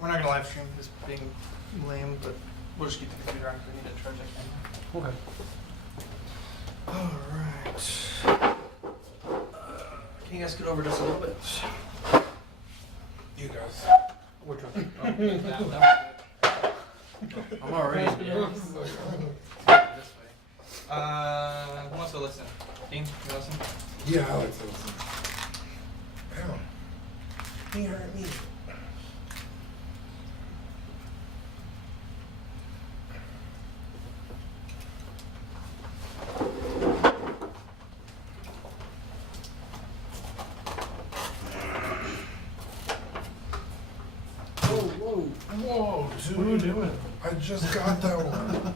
we're not gonna live stream this being lame, but we'll just keep the computer on because we need to charge that camera. Okay. Alright. Can you guys get over just a little bit? You guys. Which one? Oh, that I'm already there. This way. Who wants to listen? Dean, you listen? Yeah, I like to listen. Ow. He hurt me. Whoa, dude. What are you doing? I just got that one.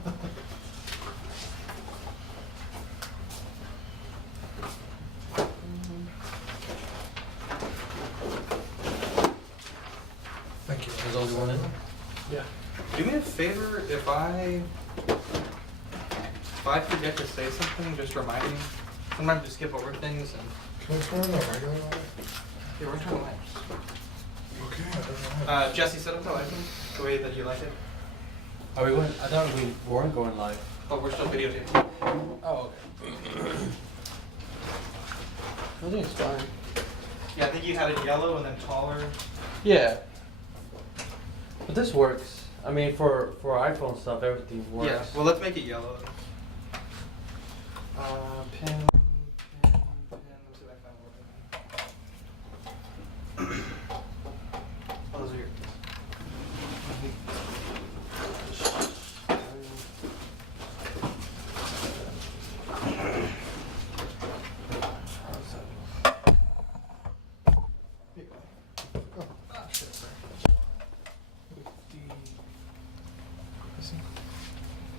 Thank you. Is all going in? Yeah. Do me a favor if I forget to say something, just remind me. Sometimes we skip over things and Can we turn on the regular light? yeah, we're trying to lights. Okay, I don't know. Jesse, set up the lighting the way that you like it. Are we going? I thought we weren't going live. Oh, we're still videotaping. Oh, okay. I think it's fine. Yeah, I think you had it yellow and then taller. Yeah. But this works. I mean, for iPhone stuff, everything works. Yeah. Well, let's make it yellow. Pin. Let's see if I can find one. Those are your.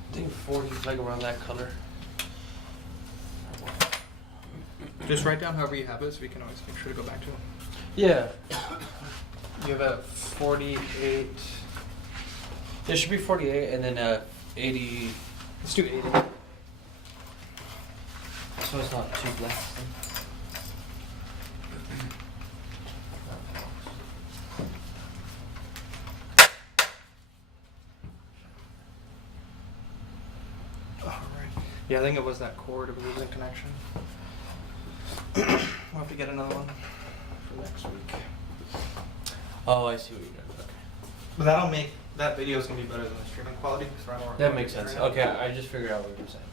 I think 40 is like around that color. Just write down however you have it, so we can always make sure to go back to it. Yeah. You have a 48. There should be 48 and then 80. Let's do 80. So it's not too black. Alright. Yeah, I think it was that cord of losing connection. We'll have to get another one for next week. Oh, I see what you're doing. Okay. But that'll make that video is gonna be better than the streaming quality. Because we're more That makes sense. Okay, I just figured out what you're saying.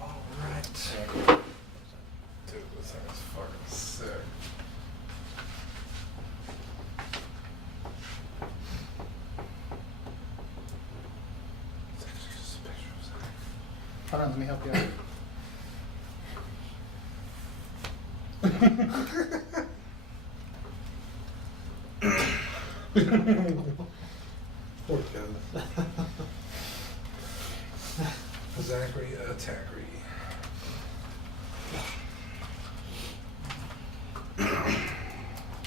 Alright. Dude, this thing is fucking sick. It's actually just a picture of something. Hold on, let me help you out. Poor kid. Zachary Attackery.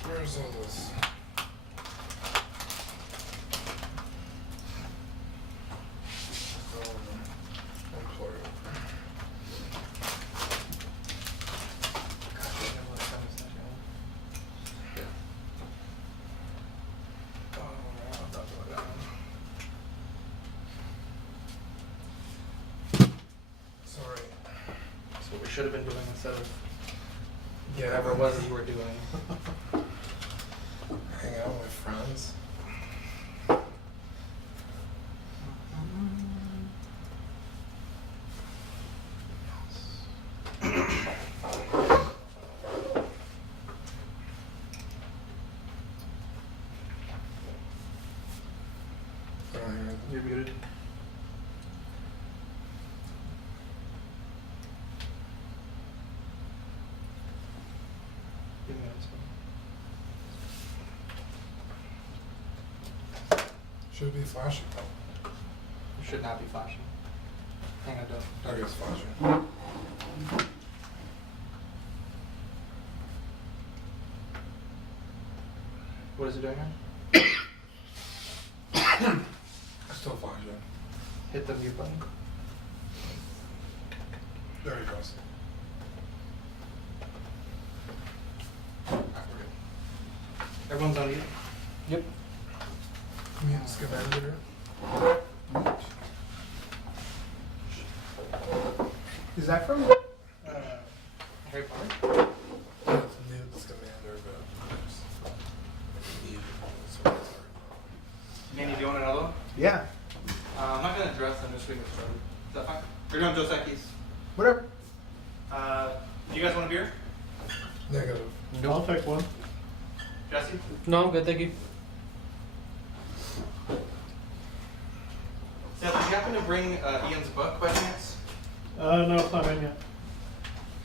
Where's all this? Employer. Sorry. That's what we should have been doing instead of Yeah, whatever it was that you were doing. hang out with friends. I don't hear it. You're muted. You're muted. Should be flashing. It should not be flashing. Hang on, don't. Okay, it's flashing. What is it doing now? Still flashing. Hit the mute button. There he goes. Ah, we're good. Everyone's on mute. Yep. Mute Scamander. Is that from? Harry Potter. That's Mute Scamander, but mute. Manny, do you want another one? Yeah. I'm not gonna address them. I'm just gonna get started. Is that fine? We're doing Dos Equis. Whatever. Do you guys want a beer? Negative. I'll take one. Jesse? No, I'm good, thank you. Seth, did you happen to bring Ian's book by chance? No, it's not in yet.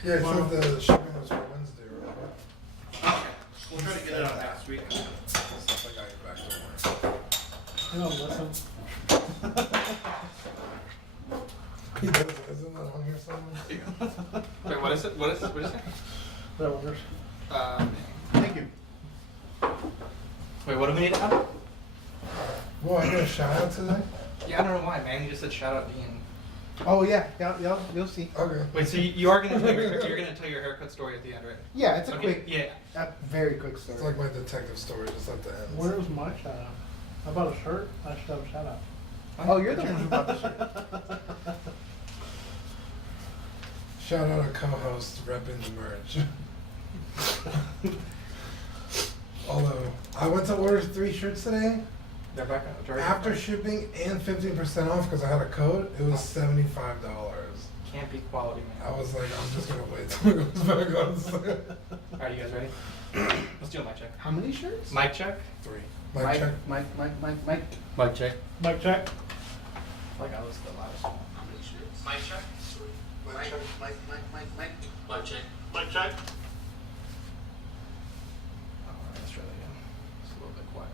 Yeah, it said the shipping was for Wednesday, right? Okay. We'll try to get it out next week. Since I got you back to work. I don't listen. He does, isn't that on here somewhere? Wait, what is it? What is it? What is it? That works. Thank you. Wait, what do we need to have? Whoa, I got a shout out today? Yeah, I don't know why, man. You just said shout out Ian. Oh yeah, you'll see. Okay. Wait, so you are gonna tell you're gonna tell your haircut story at the end, right? Yeah, it's a Okay, quick, yeah. very quick story. It's like my detective story, just at the end. Where's my shout out? How about a shirt? I should have a shout out. Oh, you're the one who bought the shirt. Shout out a co-host repping the merch. Although, I went to order 3 shirts today. They're back out. They're already After back. shipping and 15% off because I had a code, it was $75. Can't be quality, I man. was like, I'm just gonna wait till it goes back on sale. Alright, you guys ready? Let's do a mic check. How many shirts? Mic check. 3. Mic check. Mike. Mic check. Mic check. Like I was the loudest one. Mic check. Mic check. Mic check. Mic check. Alright, let's try that again. It's a little bit quiet.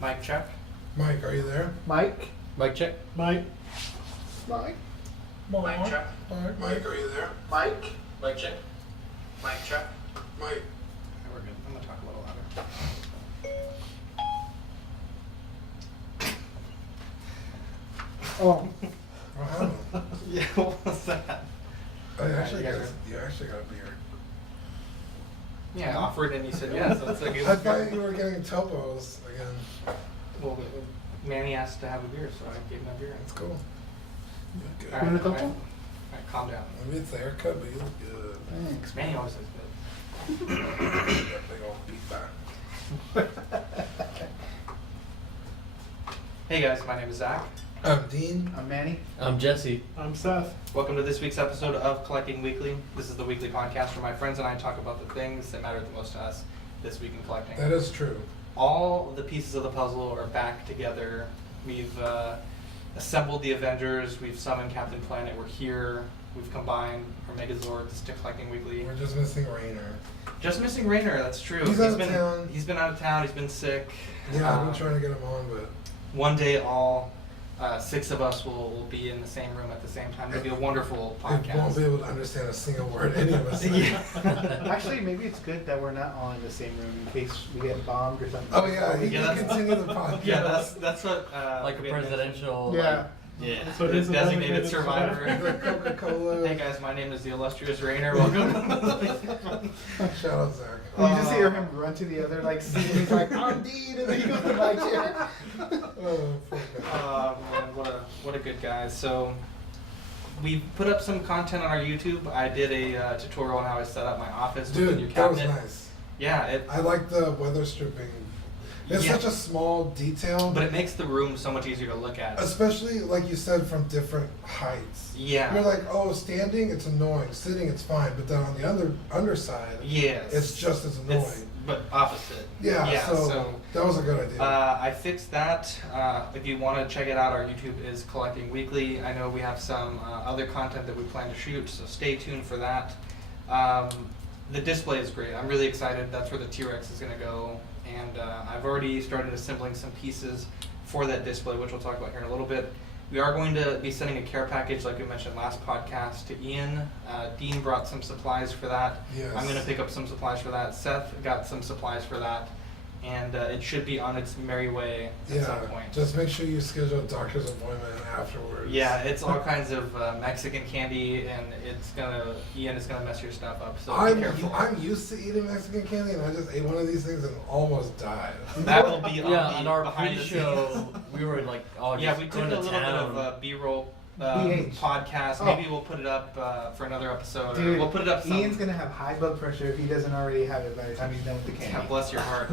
Mic check. Mike, are you there? Mike. Mic check. Mike. Mike. Mic check. Mike, are you there? Mike. Mic check. Mic check. Mike. Okay, we're good. I'm gonna talk a little louder. Oh. What happened? Yeah, what was that? Oh, you actually you got guys you actually got a beer. Yeah, I offered and you said yes. So it's like it I was thought you were getting topos again. Well, Manny asked to have a beer, so I gave him a beer. That's cool. You look good. Alright, want a alright. couple? Alright, calm down. Maybe it's the haircut, but you look good. Thanks. Manny always looks good. That big old beat back. Hey guys, my name is Zach. Dean. I'm Manny. I'm Jesse. I'm Seth. Welcome to this week's episode of Collecting Weekly. This is the weekly podcast where my friends and I talk about the things that matter the most to us this week in collecting. That is true. All the pieces of the puzzle are back together. We've assembled the Avengers. We've summoned Captain Planet. We're here. We've combined our Megazords to Collecting Weekly. We're just missing Rainer. Just missing Rainer. That's true. He's out of been town. He's been out of town. He's been sick. Yeah, I've been trying to get him on, but One day, all 6 of us will be in the same room at the same time. It'll be a wonderful I won't podcast. be able to understand a single word any of us say. Yeah. Actually, maybe it's good that we're not all in the same room in case we get bombed or something. Oh yeah, he Yeah, can that's- continue the podcast. Yeah, that's what. Like a we had mentioned. presidential. Yeah. Yeah. So he's a Designated designated survivor. The Coca-Cola. Hey guys, my name is the illustrious Rainer. Welcome. Shout out Zach. You just hear him run to the other like scene. He's like, I'm Dean, and then he goes to my chair. Oh, fuck that. Man, what a good guy. So we put up some content on our YouTube. I did a tutorial on how I set up my office with the new Dude, that was cabinet. nice. Yeah, I like the weather stripping. It's Yeah. such a small detail, but it makes the room so much easier to look at. especially like you said, from different heights. Yeah. You're like, oh, standing, it's annoying. Sitting, it's fine. But then on the underside, Yes. it's just as annoying. But opposite. Yeah, so that was a good idea. I fixed that. If you want to check it out, our YouTube is Collecting Weekly. I know we have some other content that we plan to shoot, so stay tuned for that. The display is great. I'm really excited. That's where the T-Rex is going to go. And I've already started assembling some pieces for that display, which we'll talk about here in a little bit. We are going to be sending a care package, like we mentioned last podcast, to Ian. Dean brought some supplies for that. Yes. I'm going to pick up some supplies for that. Seth got some supplies for that. and it should be on its merry way at some Yeah, point. just make sure you schedule a doctor's appointment afterwards. Yeah, it's all kinds of Mexican candy, and Ian is gonna mess your stuff up. So be careful. I'm used to eating Mexican candy, and I just ate one of these things and almost died. That will be on Yeah, the on our behind the pre-show, scenes. we were like, oh, Yeah, just we took going a to little bit town. of B-roll BH. podcast. Oh. Maybe we'll put it up for another episode. Or Dude, we'll put it up. Some, Ian's gonna have high blood pressure if he doesn't already have it by the time he's done with the candy. God bless your heart.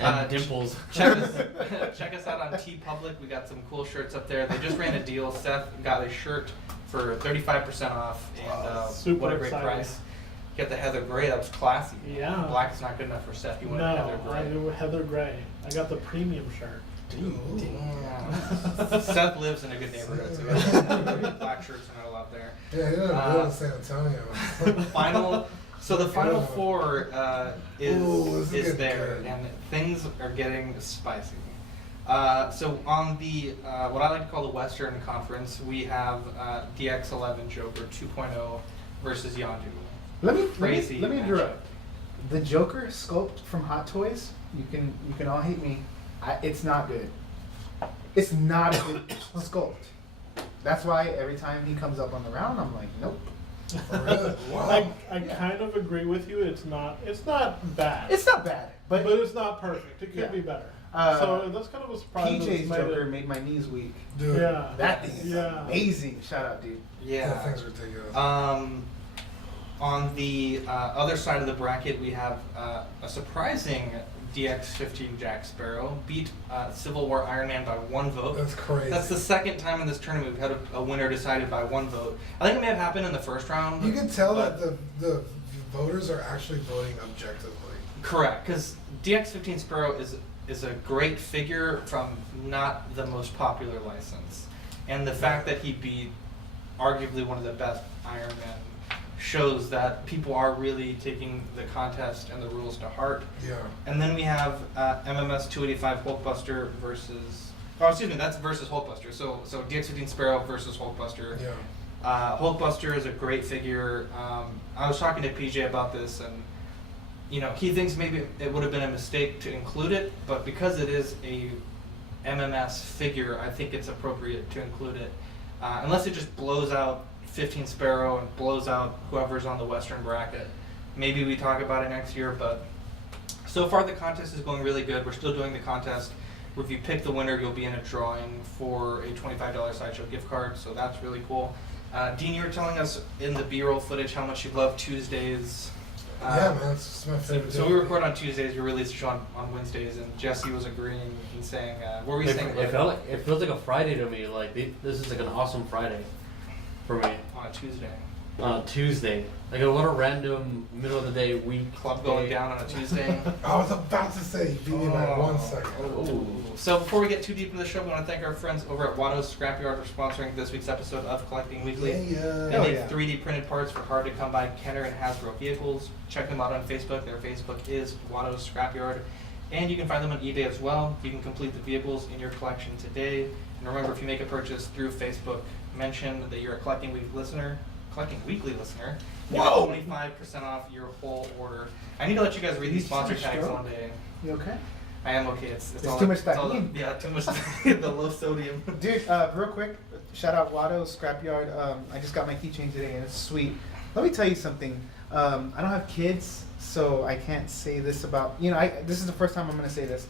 And dimples. Check us out on TeePublic. We got some cool shirts up there. They just ran a deal. Seth got a shirt for 35% off, and Super what a great excited. price. You got the Heather Gray. That was classy. Yeah. Black is not good enough for Seth. You wanted Heather No, Gray. I do Heather Gray. I got the premium shirt. Ooh. Damn. Seth lives in a good neighborhood, so black shirts are not allowed there. Yeah, he didn't live in San Antonio. So the final four Ooh, this is is getting there, good. and things are getting spicy. So on the what I like to call the Western Conference, we have DX11 Joker 2.0 versus Yondu. Crazy Let me matchup. interrupt. The Joker sculpt from Hot Toys. You can all hate me. It's not good. It's not a good sculpt. That's why every time he comes up on the round, I'm like, nope. Oh, really? Wow. I Yeah. kind of agree with you. It's not bad. It's not bad, but but it's not perfect. It could Yeah. be better. Uh, So that's kind of a surprise. that it's PJ's made Joker it- made my knees weak. Dude, Yeah. That thing is Yeah. amazing. Shout out, dude. that thing's ridiculous. On the other side of the bracket, we have a surprising DX15 Jack Sparrow beat Civil War Iron Man by 1 vote. That's crazy. That's the second time in this tournament we've had a winner decided by 1 vote. I think it may have happened in the first round. You can tell but- that the voters are actually voting objectively. Correct, because DX15 Sparrow is a great figure from not the most popular license, and the fact that he beat arguably one of the best Iron Men shows that people are really taking the contest and the rules to heart. Yeah. And then we have MMS 285 Hulkbuster versus, oh excuse me, that's versus Hulkbuster. So DX15 Sparrow versus Hulkbuster. Yeah. Hulkbuster is a great figure. I was talking to PJ about this, and he thinks maybe it would have been a mistake to include it, but because it is a MMS figure, I think it's appropriate to include it, unless it just blows out 15 Sparrow and blows out whoever's on the Western bracket. Maybe we talk about it next year, but so far the contest is going really good. We're still doing the contest. If you pick the winner, you'll be in a drawing for a $25 Sideshow gift card, so that's really cool. Dean, you were telling us in the B-roll footage how much you love Tuesdays. Yeah, man, it's my favorite. So we record on Tuesdays, we release the show on Wednesdays, and Jesse was agreeing and saying, what were you saying? It feels like a Friday to me. Like this is like an awesome Friday for me. On a Tuesday. Tuesday, like a little random middle of the day week Club going day. down on a Tuesday. I was about to say, you beat me by 1 second. So before we get too deep into the show, we want to thank our friends over at Watto's Scrapyard for sponsoring this week's episode of Collecting Weekly. Yeah. They Oh, make yeah. 3D printed parts for hard to come by Kenner and Hasbro vehicles. Check them out on Facebook. Their Facebook is Watto's Scrapyard. And you can find them on eBay as well. You can complete the vehicles in your collection today. And remember, if you make a purchase through Facebook, mention that you're a Collecting Weekly listener. You Whoa! get 25% off your whole order. I need to let you guys read these sponsor tags one day. You okay? I am okay. It's It's all too much it's all taquine. yeah, too much the low sodium. Dude, real quick, shout out Watto's Scrapyard. I just got my keychain today and it's sweet. Let me tell you something. I don't have kids, so I can't say this about, this is the first time I'm going to say this.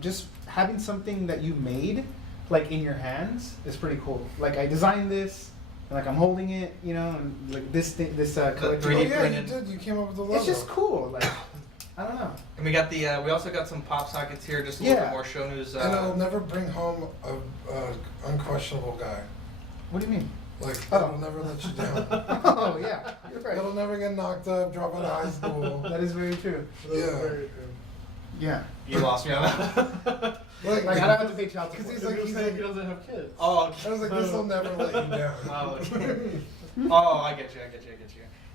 Just having something that you made, like in your hands, is pretty cool. Like I designed this, and like I'm holding it, and like this thing, this collection. 3D Oh, yeah, you printed. did. You came up with the logo. It's just cool. Like, I don't know. And we got we also got some pop sockets here, just a little bit Yeah. more show news. And it'll never bring home a unquestionable guy. What do you mean? Like, Oh. it'll never let you down. Oh, yeah. You're right. It'll never get knocked up, drop out of high school. That is very true. Yeah. Very true. Yeah. You lost me on that. Like, Like, I don't have to pay child Because support. he's He like, he doesn't have kids. Oh, I okay. was like, this will never let you down. Oh, okay. Oh, I get you.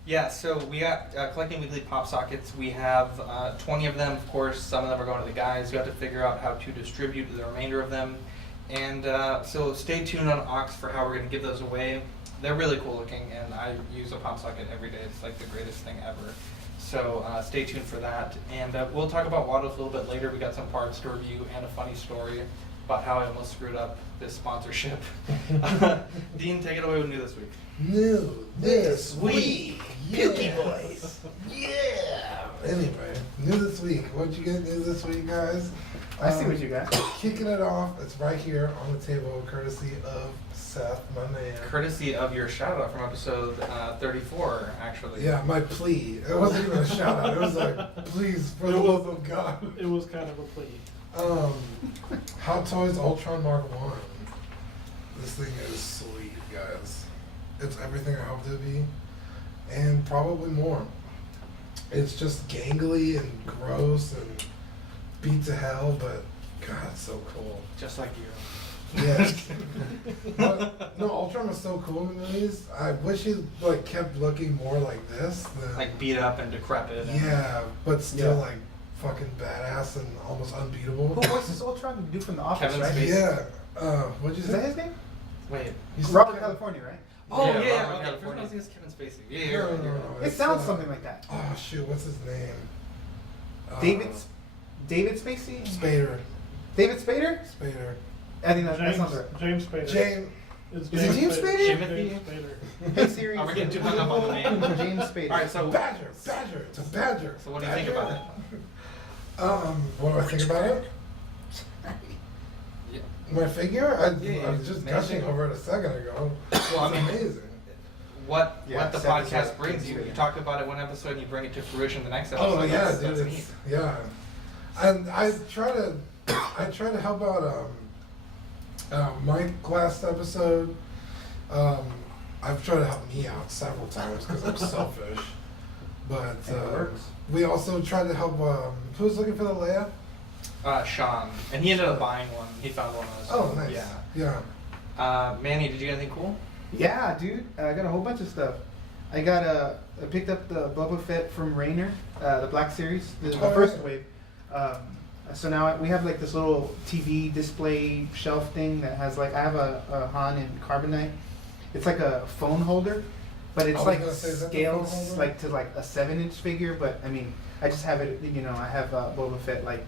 Yeah, so we got Collecting Weekly pop sockets. We have 20 of them, of course. Some of them are going to the guys. You have to figure out how to distribute the remainder of them. And so stay tuned on Ox for how we're going to give those away. they're really cool looking, and I use a pop socket every day. It's like the greatest thing ever. So stay tuned for that. And we'll talk about Wattos a little bit later. We got some parts to review and a funny story about how I almost screwed up this sponsorship. Dean, take it away with new this week. New this week. Pukey Yeah. Boys. Yeah. Anyway, new this week. What you get new this week, guys? I see what you got. Kicking it off. It's right here on the table, courtesy of Seth, my man. Courtesy of your shout out from episode 34, actually. Yeah, my plea. It wasn't even a shout out. It was like, please, for the It was- love of God. It was kind of a plea. Hot Toys Ultron Mark 1. This thing is sweet, guys. It's everything I hoped it would be, and probably more. It's just gangly and gross and beat to hell, but God, it's so cool. Just like you. Yes. But, no, Ultron was so cool in the movies. I wish he like kept looking more like this. Than, Like beat up and decrepit. And yeah, but still Yeah. like fucking badass and almost unbeatable. Who what's this Ultron dude from The Office, Kevin right? Spacey. Yeah. What'd you Is say? that his name? Wait. You said Robert Kevin- California, right? Oh, Yeah, yeah. Robert okay, California. First I was thinking it's Kevin Spacey. Yeah, No, you're right, no, you're no, right. no. It sounds something like that. Oh shoot, what's his name? David Spacey? Spader. David Spader? Spader. I think that James, sounds right. James Spader. James. It's Is it James Spader? Timothy? James Spader. Hey Siri. Are we getting too hung up on the name? James Spader. All right, so Badger. Badger. It's a badger. So what do you think about it? What do I think about it? Yeah. My figure? I Yeah, was just amazing. gushing over it a second ago. Well, I It's mean, amazing. what Yeah, the Seth is podcast right. brings you. You talk about it one episode and you bring it to fruition the next episode. Oh yeah, that's, dude. that's neat. It's, yeah. And I try to help out Mike last episode. I've tried to help me out several times because I'm selfish. But And it works. we also tried to help. Who's looking for the Leia? Sean, and he ended up buying one. He found one of those. Oh, nice. Yeah. Yeah. Manny, did you get anything cool? Yeah, dude. I got a whole bunch of stuff. I picked up the Boba Fett from Rainer, the Black Series, the Oh, first yeah. wave. So now we have like this little TV display shelf thing that has like I have a Han in carbonite. It's like a phone holder, but it's I was like gonna say, is that the scaled phone holder? like to like a 7-inch figure. But I mean, I just have it. You know, I have Boba Fett like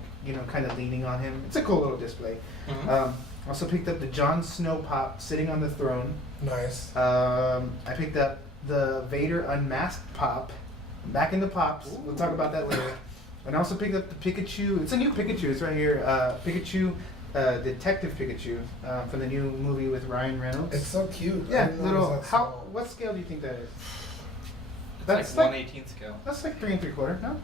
kind of leaning on him. It's a cool little display. Mhm. Also picked up the Jon Snow pop sitting on the throne. Nice. I picked up the Vader Unmasked pop. I'm back into pops. We'll talk about that later. And I also picked up the Pikachu. It's a new Pikachu. It's right here. Pikachu, Detective Pikachu, from the new movie with Ryan Reynolds. It's so cute. I yeah, didn't know it little. was that How? small. What scale do you think that is? It's That's like like 1/18 scale. that's like 3 3/4. No,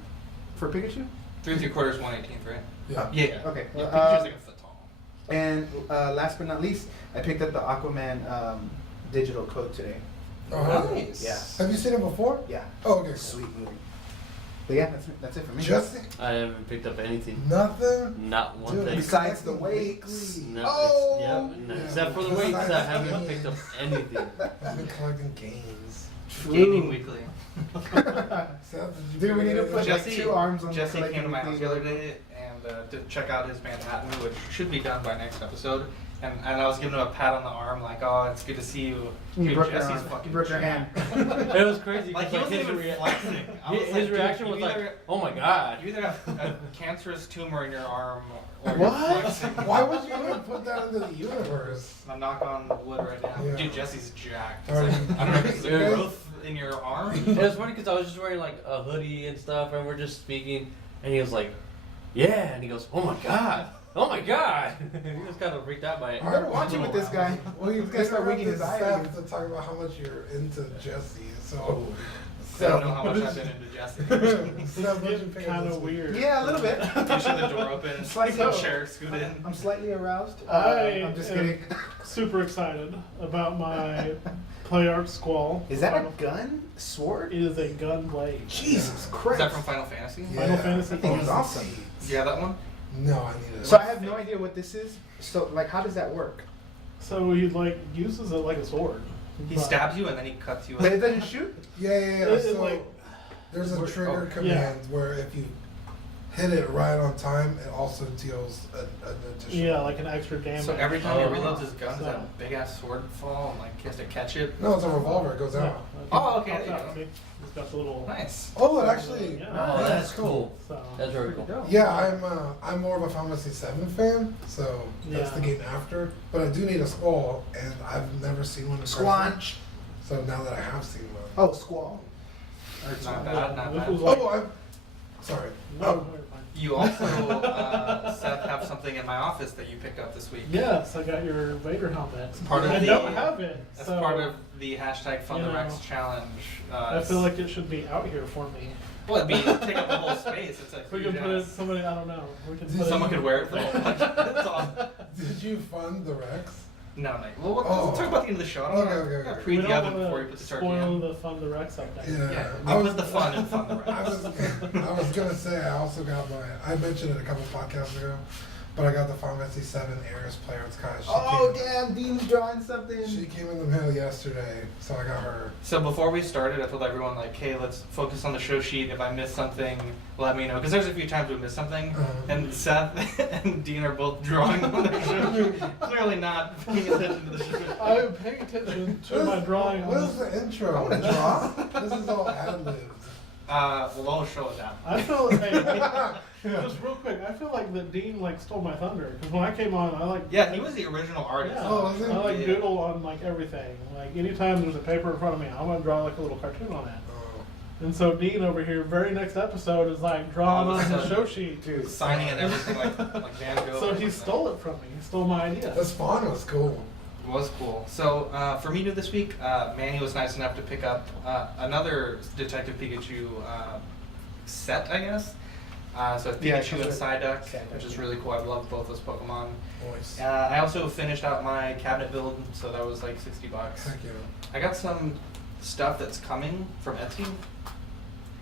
for Pikachu. 3 3/4 1/18, right? Yeah. Yeah. Okay, Yeah, well, Pikachu's like a foot tall. And last but not least, I picked up the Aquaman digital code today. Oh, hell yeah. Nice. Yeah. Have you seen it before? Yeah. Oh, okay. Cool. Sweet movie. But yeah, that's it for me. Jesse? I haven't picked up anything. Nothing? Not one Dude, thing. Besides the collecting weights. No, Oh! yep, no, Yeah, except for the besides weights, I haven't games. picked up anything. I've been collecting games. Gaming Weekly. Seth, did you Dude, we need to figure put it out? like 2 arms on Jesse the came to my house collecting the other thing. day and to check out his Manhattan, which should be done by next episode. And I was giving him a pat on the arm, like, "Oh, it's good to see you." You Dude, broke your Jesse's arm. fucking You broke your jacked. hand. It was crazy. Like, 'cause, he wasn't his even rea- flexing. I was his like, dude, reaction you was like, either- "Oh my god!" You either have a cancerous tumor in your arm or What? you're flexing. Why would you even put that into the universe? I'm knock on wood right now. Yeah. Dude, Jesse's jacked. Are It's like, you- I don't know if it's a Dude. growth in your arm. It was funny because I was just wearing like a hoodie and stuff, and we're just speaking, and he was like, "Yeah," and he goes, "Oh my god, oh my god!" He was kind of freaked out by it. Alright, Watching with this guy. Well, you've He's gonna start winking his eye at Seth you. to talk about how much you're into Jesse, so. I don't know how much I've been into Jesse. Seth, what'd you pick up Kind this of week? weird. Yeah, a little bit. Pushing the door open, Slightly. some chair scoot in. I'm slightly aroused. I I'm just am kidding. super excited about my Play Art Squall. Is that a Final- gun? Sword? It is a gun blade. Jesus Is Christ. that from Final Fantasy? Yeah. Final Fantasy That thing is X. awesome. Do you have that one? No, I need it. So I have no idea what this is. So, like, how does that work? So he like uses it like a sword. He But- stabs you and then he cuts you. But it doesn't shoot? Yeah. It- So like- there's a trigger oh, command where if you hit it right on time, it also deals an additional. Yeah, like an extra damage. So every time he Oh. reloads his gun, does So- that big ass sword fall and like he has to catch it? No, it's a revolver. It goes Yeah, out. Oh, okay, pops there you out, go. see? It's got the little. Nice. Oh, it actually. Yeah. Oh, that's cool. So, That's very Pretty cool. dope. Yeah, I'm more of a Final Fantasy VII fan, so that's Yeah. the game after. But I do need a Squall, and I've never seen one in person. Squanch. So now that I have seen one. Oh, Squall. Not bad, not This bad. was like- Oh, I'm sorry. No, Oh, you're fine. You also, Seth, have something in my office that you picked up this week. Yes, I got your Vader helmet. Part of I the- don't have it. As So part of the hashtag Fund the you know, Rex challenge. I feel like it should be out here for me. Well, it'd be take up the whole space. It's like We can huge put it. ass- Somebody, I don't know. We can put Someone it. could wear it for the whole bunch. That's awesome. did you fund the Rex? No, Mike. Well, we'll Oh. talk about the end of the show. I don't Okay, wanna- okay, gotta okay. Pre We the don't oven wanna before you put the turkey spoil in. the Fun the Rex update. Yeah. Yeah, I we was- put the fun in Fund the Rex. I was gonna say I also got I mentioned it a couple podcasts ago, but I got the Final Fantasy VII Ares Player's Card. Oh, damn, Dean's drawing something. She came in the mail yesterday, so I got her. So before we started, I told everyone like, "Hey, let's focus on the show sheet. If I miss something, let me know." Because there's a few times we missed something, and Seth and Dean are both drawing on their show sheet, clearly not paying attention to the show. I'm paying attention to my drawing. What is the intro? I wanna draw. This is all ad libs. Well, I'll show it now. I feel hey, just real quick. I feel like that Dean like stole my thunder because when I came on, I like Yeah, he was the original artist. Yeah, Oh, is it? I like Yeah. doodle on like everything. Like anytime there's a paper in front of me, I'm gonna draw like a little cartoon on it. Oh. And so Dean over here, very next episode, is like drawing All of a on the sudden. show sheet. Dude. Signing and everything like Van Gogh. So or he something. stole it from me. He stole my idea. The Spawn was cool. It was cool. So for me to this week, Manny was nice enough to pick up another Detective Pikachu set, I guess. So it's Yeah, Pikachu and it's a- Psyduck, Psyduck, which is yeah. really cool. I love both those Pokemon. Voice. I also finished out my cabinet build, so that was like $60. Heck yeah. I got some stuff that's coming from Etsy,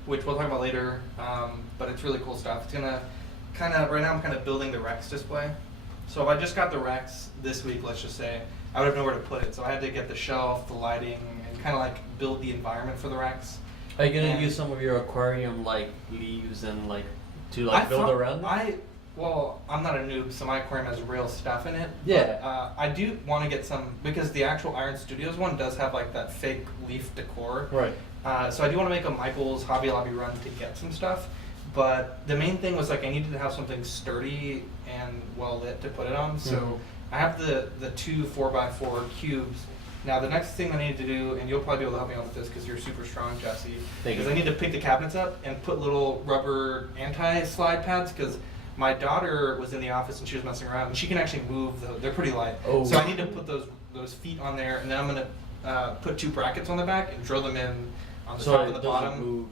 which we'll talk about later, but it's really cool stuff. It's gonna kind of, right now I'm kind of building the Rex display. So if I just got the Rex this week, let's just say, I would have nowhere to put it. So I had to get the shelf, the lighting, and kind of like build the environment for the Rex. Are you gonna Yeah. use some of your aquarium like leaves and like to I like build thought- around it? Well, I'm not a noob, so my aquarium has real stuff in it. Yeah. But, I do want to get some, because the actual Iron Studios one does have like that fake leaf decor. Right. So I do want to make a Michael's Hobby Lobby run to get some stuff, but the main thing was like I needed to have something sturdy and well lit to put it on. So Mhm. I have the two 4x4 cubes. Now the next thing I need to do, and you'll probably be able to help me out with this because you're super strong, Jesse, Thank is you. I need to pick the cabinets up and put little rubber anti-slide pads because my daughter was in the office and she was messing around and she can actually move. They're pretty light. Oh. So I need to put those feet on there, and then I'm gonna put two brackets on the back and drill them in on the So top it and the doesn't bottom. move.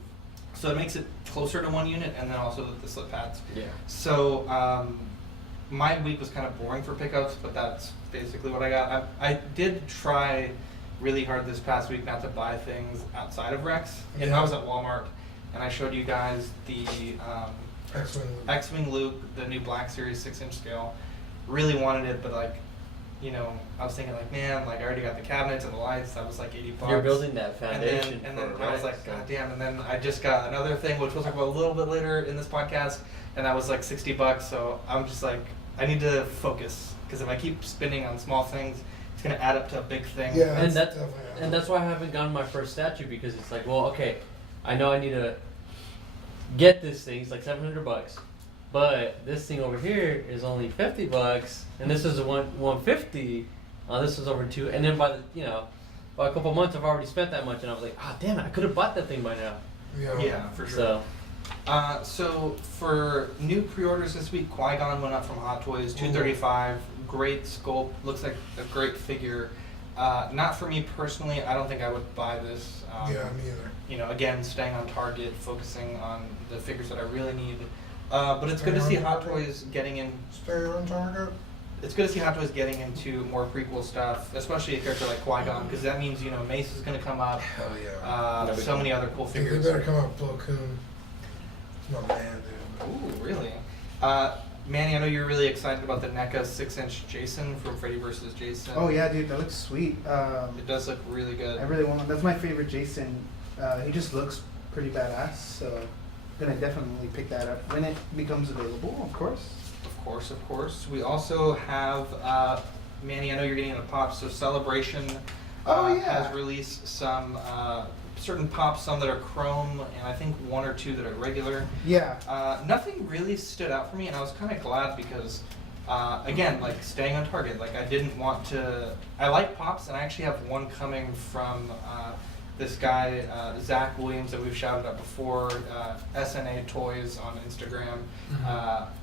So it makes it closer to one unit, and then also the slip pads. Yeah. So my week was kind of boring for pickups, but that's basically what I got. I did try really hard this past week not to buy things outside of Rex, and Yeah. I was at Walmart, and I showed you guys the X-Wing. X-Wing Luke, the new Black Series 6-inch scale. Really wanted it, but like, you know, I was thinking like, man, like I already got the cabinets and the lights. That was like $80. You're building that And foundation. then, and for then I was Rex, like, so- God damn! And then I just got another thing, which we'll talk about a little bit later in this podcast, and that was like $60. So I'm just like, I need to focus because if I keep spending on small things, it's gonna add up to a big thing. Yeah. And That's that, definitely- and that's why I haven't gotten my first statue because it's like, well, okay, I know I need to get this thing. It's like $700, but this thing over here is only $50, and this is a 150. This is over two, and then by a couple months, I've already spent that much, and I was like, ah, damn it, I could have bought that thing by now. Yeah, for sure. So, So for new pre-orders this week, Qui-Gon went up from Hot Toys, $235. Great sculpt, looks like a great figure. Not for me personally. I don't think I would buy this. Yeah, me either. You know, again, staying on target, focusing on the figures that I really need. But it's good to see Staying on Hot target. Toys getting in. Stay on target. It's good to see Hot Toys getting into more prequel stuff, especially a character like Qui-Gon, because that means Mace is going to come up. Hell yeah. That'd be So cool. many other cool They figures. better come out with Plo Koon. My man, dude. Ooh, really? Manny, I know you're really excited about the NECA 6-inch Jason from Freddy vs. Jason. Oh yeah, dude, that looks sweet. It does look really good. I really want. That's my favorite Jason. He just looks pretty badass. So gonna definitely pick that up when it becomes available, of course. Of course, of course. We also have, Manny, I know you're getting into pops, so Celebration Oh, yeah. has released some certain pops, some that are chrome, and I think one or two that are regular. Yeah. Nothing really stood out for me, and I was kind of glad because, again, like staying on target. Like I didn't want to. I like pops, and I actually have one coming from this guy Zach Williams that we've shouted out before, SNA Toys on Instagram.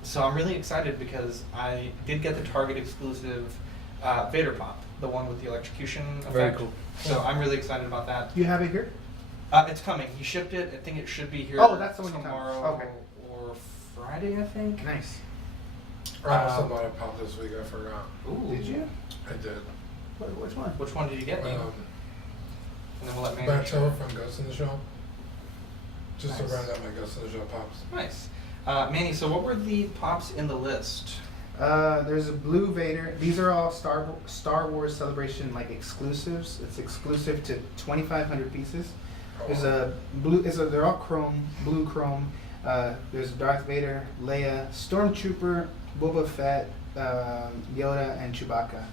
So I'm really excited because I did get the Target exclusive Vader pop, the one with the electrocution effect. Very cool. So I'm really excited about that. You have it here? It's coming. He shipped it. I think it should be here Oh, that's the one you're talking tomorrow about. Okay. or Friday, I think. Nice. I also bought a pop this week. I forgot. Ooh. Did you? I did. Which one? Which one did you get? Liam? Um, And then we'll let Manny. Bato from Ghost in the Shell. Just Nice. to round out my Ghost in the Shell pops. Nice. Manny, so what were the pops in the list? There's a Blue Vader. These are all Star Wars Celebration like exclusives. It's exclusive to 2,500 pieces. There's a blue. They're all chrome, blue chrome. There's Darth Vader, Leia, Stormtrooper, Boba Fett, Yoda, and Chewbacca.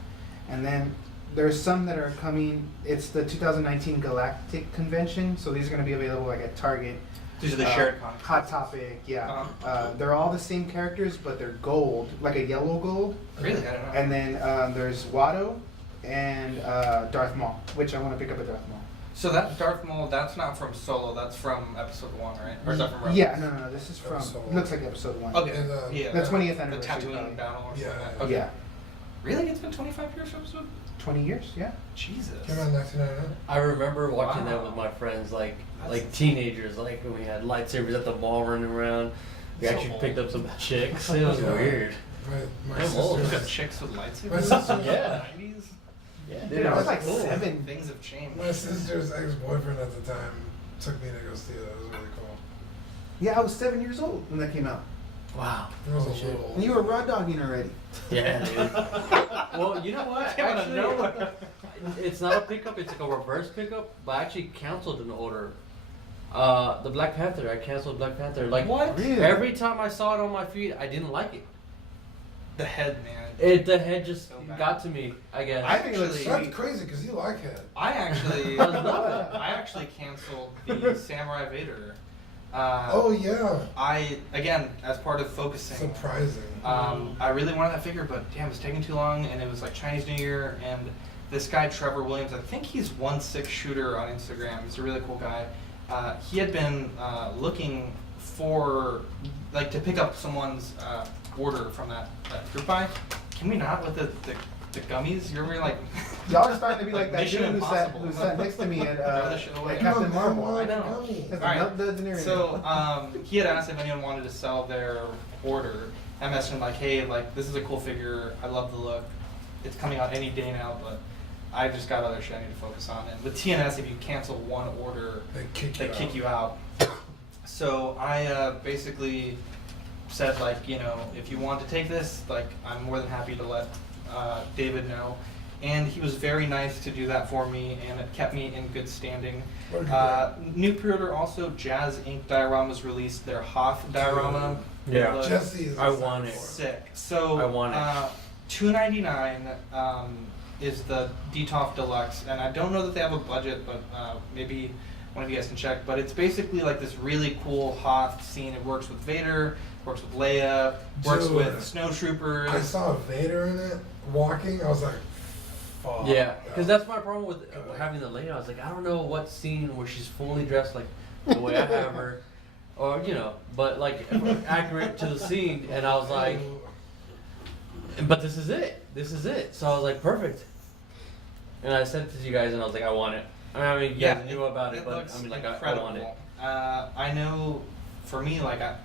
And then there's some that are coming. It's the 2019 Galactic Convention, so these are going to be available like at Target. These are the shared comics. Hot Topic, yeah. Uh-huh. They're all the same characters, but they're gold, like a yellow gold. Really? I don't know. And then there's Watto and Darth Maul, which I want to pick up a Darth Maul. So that Darth Maul, that's not from Solo. That's from Episode 1, right? Or is that from Rebels? Yeah, no. This is from. Episode Looks like episode 1. Okay. And, yeah. The 20th The anniversary. Tatooine probably. battle or Yeah, something. yeah. Okay. Yeah. Really? It's been 25 years for Episode? 20 years, yeah. Jesus. Came out in 1999. I remember watching that Wow. with my friends, like That's- teenagers, like when we had lightsabers at the mall running around. We So actually old. picked up some chicks. It was Yeah. weird. My I'm old. You got sister's, chicks with lightsabers? My sister- Yeah. 90s? Yeah, Dude, I was like Cool. 7. Things have changed. my sister's ex-boyfriend at the time took me to go see it. It was really cool. Yeah, I was 7 years old when that came out. Wow. It was Oh, a shit. little. And you were raw dogging already. Yeah, dude. Well, you know what? Came out of nowhere. Actually, it's not a pickup. It's like a reverse pickup. But I actually canceled an order. The Black Panther. I canceled Black Panther. Like What? Really? every time I saw it on my feed, I didn't like it. The head, man. The head just So bad. got to me. I guess. I think it looks Actually- That's crazy because you like it. I actually, I love it. I actually canceled the Samurai Vader. Oh yeah. I again, as part of focusing, Surprising. I really wanted that figure, but damn, it's taking too long, and it was like Chinese New Year, and this guy Trevor Williams, I think he's 1/6 shooter on Instagram. He's a really cool guy. He had been looking for like to pick up someone's order from that group buy. Can we not with the gummies? You're really like Y'all are starting to be like that Mission dude Impossible. who sat next to me at, Throw the shit away. at Captain Come on, Marvel. I know. gummy. Has Alright. milk duds and everything. So he had asked if anyone wanted to sell their order. I messaged him like, hey, like this is a cool figure. I love the look. It's coming out any day now, but I just got other shit I need to focus on. And with TNS, if you cancel one order, They kick they you kick out. you out. So I basically said like, you know, if you want to take this, like I'm more than happy to let David know. And he was very nice to do that for me, and it kept me in good standing. What did you New pre-order also, Jazz Inc. dioramas released their Hoth diorama. Yeah. It looks Jesse is I excited want it. for sick. So I want it. $299 is the DTOF Deluxe, and I don't know that they have a budget, but maybe one of you guys can check. But it's basically like this really cool Hoth scene. It works with Vader, works with Leia, works Dude. with snowtroopers. I saw Vader in it walking. I was like, fuck. Yeah, because that's my problem with having the layout. I was like, I don't know what scene where she's fully dressed like the way I have her, or you know, but like accurate to the scene. And I was like, but this is it. This is it. So I was like, perfect. And I sent it to you guys, and I was like, I want it. I mean, you guys knew about it, but looks I mean, like, I incredible. want it. I know, for me, like I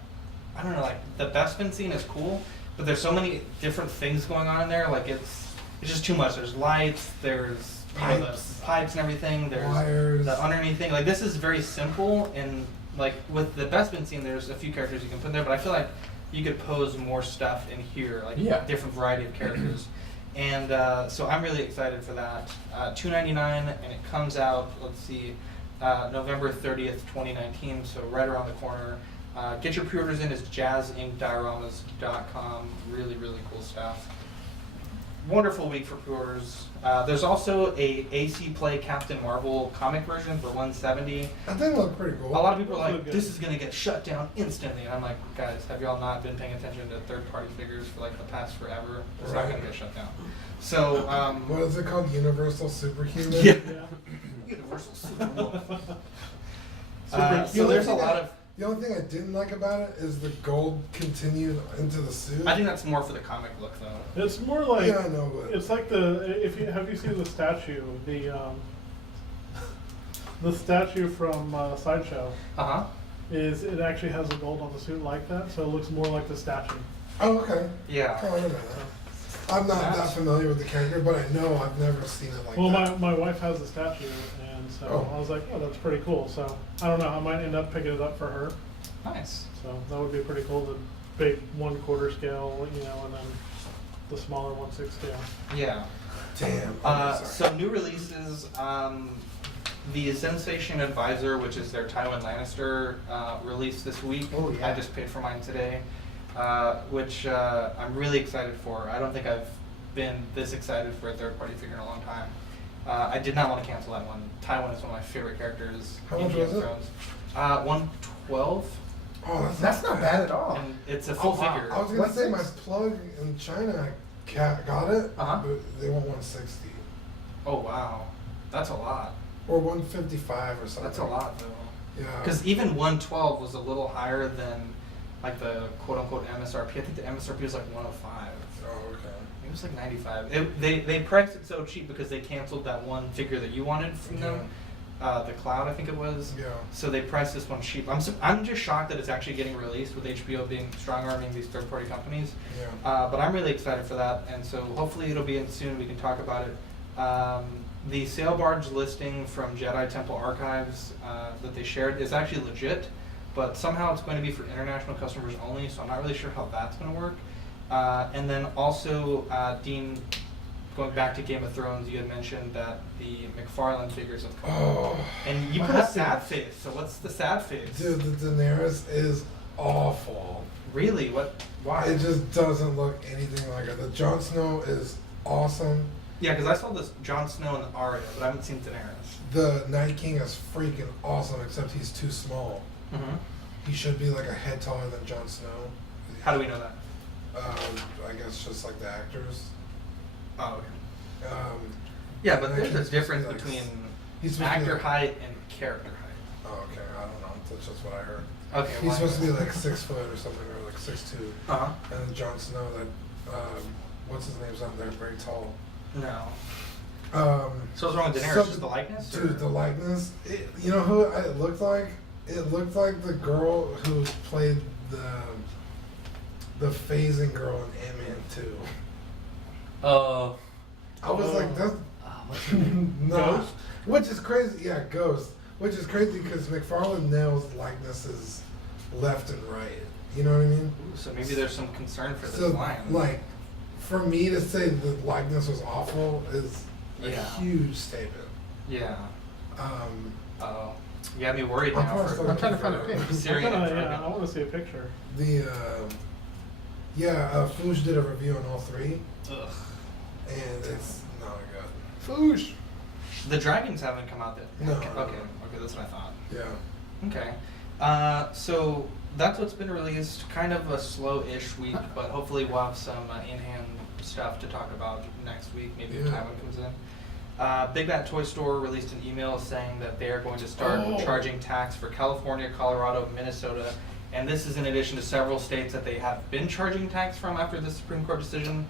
don't know, like the Bespin scene is cool, but there's so many different things going on in there. Like it's just too much. There's lights, there's you know, Pipes. the pipes and everything. There's Wires. the underneath thing. Like this is very simple, and like with the Bespin scene, there's a few characters you can put in there, but I feel like you could pose more stuff in here, like Yeah. different variety of characters. And so I'm really excited for that. $299, and it comes out, let's see, November 30th, 2019, so right around the corner. Get your pre-orders in. It's jazzinkdioramas.com. Really, really cool stuff. Wonderful week for pre-orders. There's also a AC Play Captain Marvel comic version for $170. That thing looked pretty cool. A lot of people are Those like, look good. this is gonna get shut down instantly, and I'm like, guys, have y'all not been paying attention to third-party figures for like the past forever? It's not gonna Right. get shut down. So, What is it called? Universal Superhuman? Yeah. Yeah. Universal Superwoman. Super So there's a lot of. The only thing I didn't like about it is the gold continued into the suit. I think that's more for the comic look, though. It's more like Yeah, I know, but it's like have you seen the statue the statue from Sideshow Uh is it actually has the gold on the suit like that, so it looks more like the statue. oh, okay. Yeah. Oh, I know that. I'm not that familiar with the character, but I know I've never seen it like Well, that. my wife has the statue, and so Oh. I was like, oh, that's pretty cool. So I don't know, I might end up picking it up for her. Nice. So that would be pretty cool. The big 1/4 scale, and then the smaller 1/6 scale. Yeah. Damn. So new releases. The Sensation Advisor, which is their Tywin Lannister, released this week. Oh, yeah. I just paid for mine today, which I'm really excited for. I don't think I've been this excited for a third-party figure in a long time. I did not want to cancel that one. Tywin is one of my favorite characters. How in much Game was of it? Thrones. 112, Oh, That's not bad at all. and it's a full Oh, wow. figure. I was gonna say my 160? plug in China got it, Uh-huh. but they want 160 Oh wow, that's a lot. or 155 or something. That's a lot though. Yeah. Because even 112 was a little higher than like the quote unquote MSRP. I think the MSRP was like 105. Oh, okay. It was like 95. They priced it so cheap because they canceled that one figure that you wanted from them, the Cloud I think it was. Yeah. So they priced this one cheap. I'm just shocked that it's actually getting released with HBO being strong arming these third party companies. Yeah. But I'm really excited for that, and so hopefully it'll be in soon. We can talk about it. The Sail Barge listing from Jedi Temple Archives that they shared is actually legit, but somehow it's going to be for international customers only, so I'm not really sure how that's going to work. And then also, Dean, going back to Game of Thrones, you had mentioned that the McFarlane figures have come out. Oh. And you What put a happened? sad face, so what's the sad face? Dude, the Daenerys is awful. Really? What? Why? It just doesn't look anything like her. The Jon Snow is awesome. Yeah, because I saw this Jon Snow and Arya, but I haven't seen Daenerys. The Night King is freaking awesome, except he's too small. Mm-hmm. He should be like a head taller than Jon Snow. How do we know that? I guess just like the actors. Oh, okay. Actually, Yeah, but there's he's a supposed to be difference like between he's supposed to be actor like- height and character height. Oh, okay. I don't know. That's just what I heard. Okay, He's why? supposed to be like 6 foot or something, or like 6'2". Uh-huh. And then Jon Snow, that what's his name's not there, very tall. No. Um, So what's wrong with Daenerys? so- Just the likeness? or- Dude, the likeness. You know who it looked like? It looked like the girl who played the phasing girl in Ant-Man 2. Oh. I was like, that's What's her name? no, Ghost? which is crazy. Yeah, Ghost. Which is crazy because McFarlane nails likenesses left and right. You know what I mean? Ooh, so maybe there's some concern for this So, line. like, for me to say the likeness was awful is a Yeah. huge statement. Yeah. Um, Oh. You got me worried I'm now probably for still I'm trying to find a pic. Syrian and Yeah, I Dragon. want to see a picture. Foosh did a review on all three, Ugh. and it's not good. Foosh. The dragons haven't come out yet. No. Okay, that's what I thought. Yeah. Okay. So that's what's been released. Kind of a slow-ish week, but hopefully we'll have some in-hand stuff to talk about next week. Maybe if Yeah. Tywin comes in. Big Bad Toy Store released an email saying that they are going to start Oh. charging tax for California, Colorado, Minnesota, and this is in addition to several states that they have been charging tax from after the Supreme Court decision.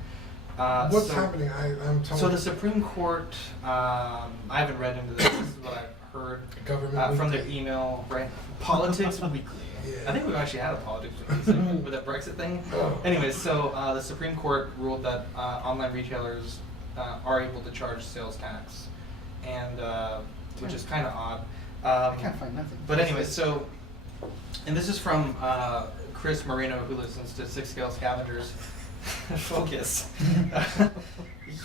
What's so- happening? I'm telling So the Supreme Court, I haven't read into this. This is what I've heard Government from their Weekly. email. Right, Politics Weekly. Yeah. I think we've actually had a Politics Weekly segment with that Brexit thing. Oh. Anyways, so the Supreme Court ruled that online retailers are able to charge sales tax, and which is kind of odd. I can't find nothing. But anyways, so, and this is from Chris Marino, who listens to Six Scale Scavengers. Focus.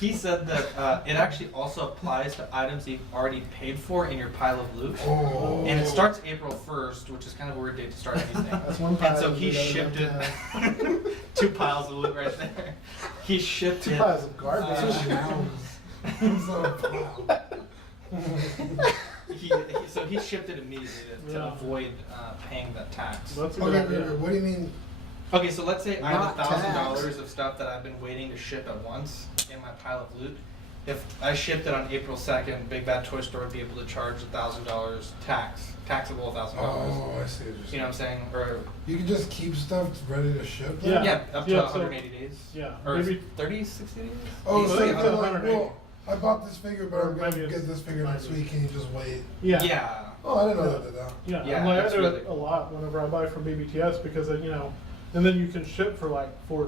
He said that it actually also applies to items you've already paid for in your pile of loot. Oh. And it starts April 1st, which is kind of a weird date to start anything. That's one pile And so of he loot I shipped it. love 2 piles of loot right there. He shipped Two it. piles of garbage. I'm so proud. So he shipped it immediately to Yeah. avoid paying that tax. That's a Okay, good wait, idea. wait, what do you mean? Okay, so let's say I have Not $1,000 of stuff that I've been waiting to ship at once in my pile of loot. If I shipped it on April 2nd, Big Bad Toy Store would be able to charge $1,000 taxable $1,000. Oh, I see what you're saying. You know what I'm saying? Or You can just keep stuff ready to ship. then? Yeah. yeah, up to Yeah, so- 180 days. yeah, Or maybe- 30, 60 days. Oh, Yeah, so so you're it's like, 180. well, I bought this figure, but Or I'm going maybe to it's get this figure next 90. week. Can you just wait? Yeah. Yeah. Oh, I didn't know they did that. Yeah, Yeah, and like I that's do really- it a lot whenever I buy from BBTS because and then you can ship for like $4.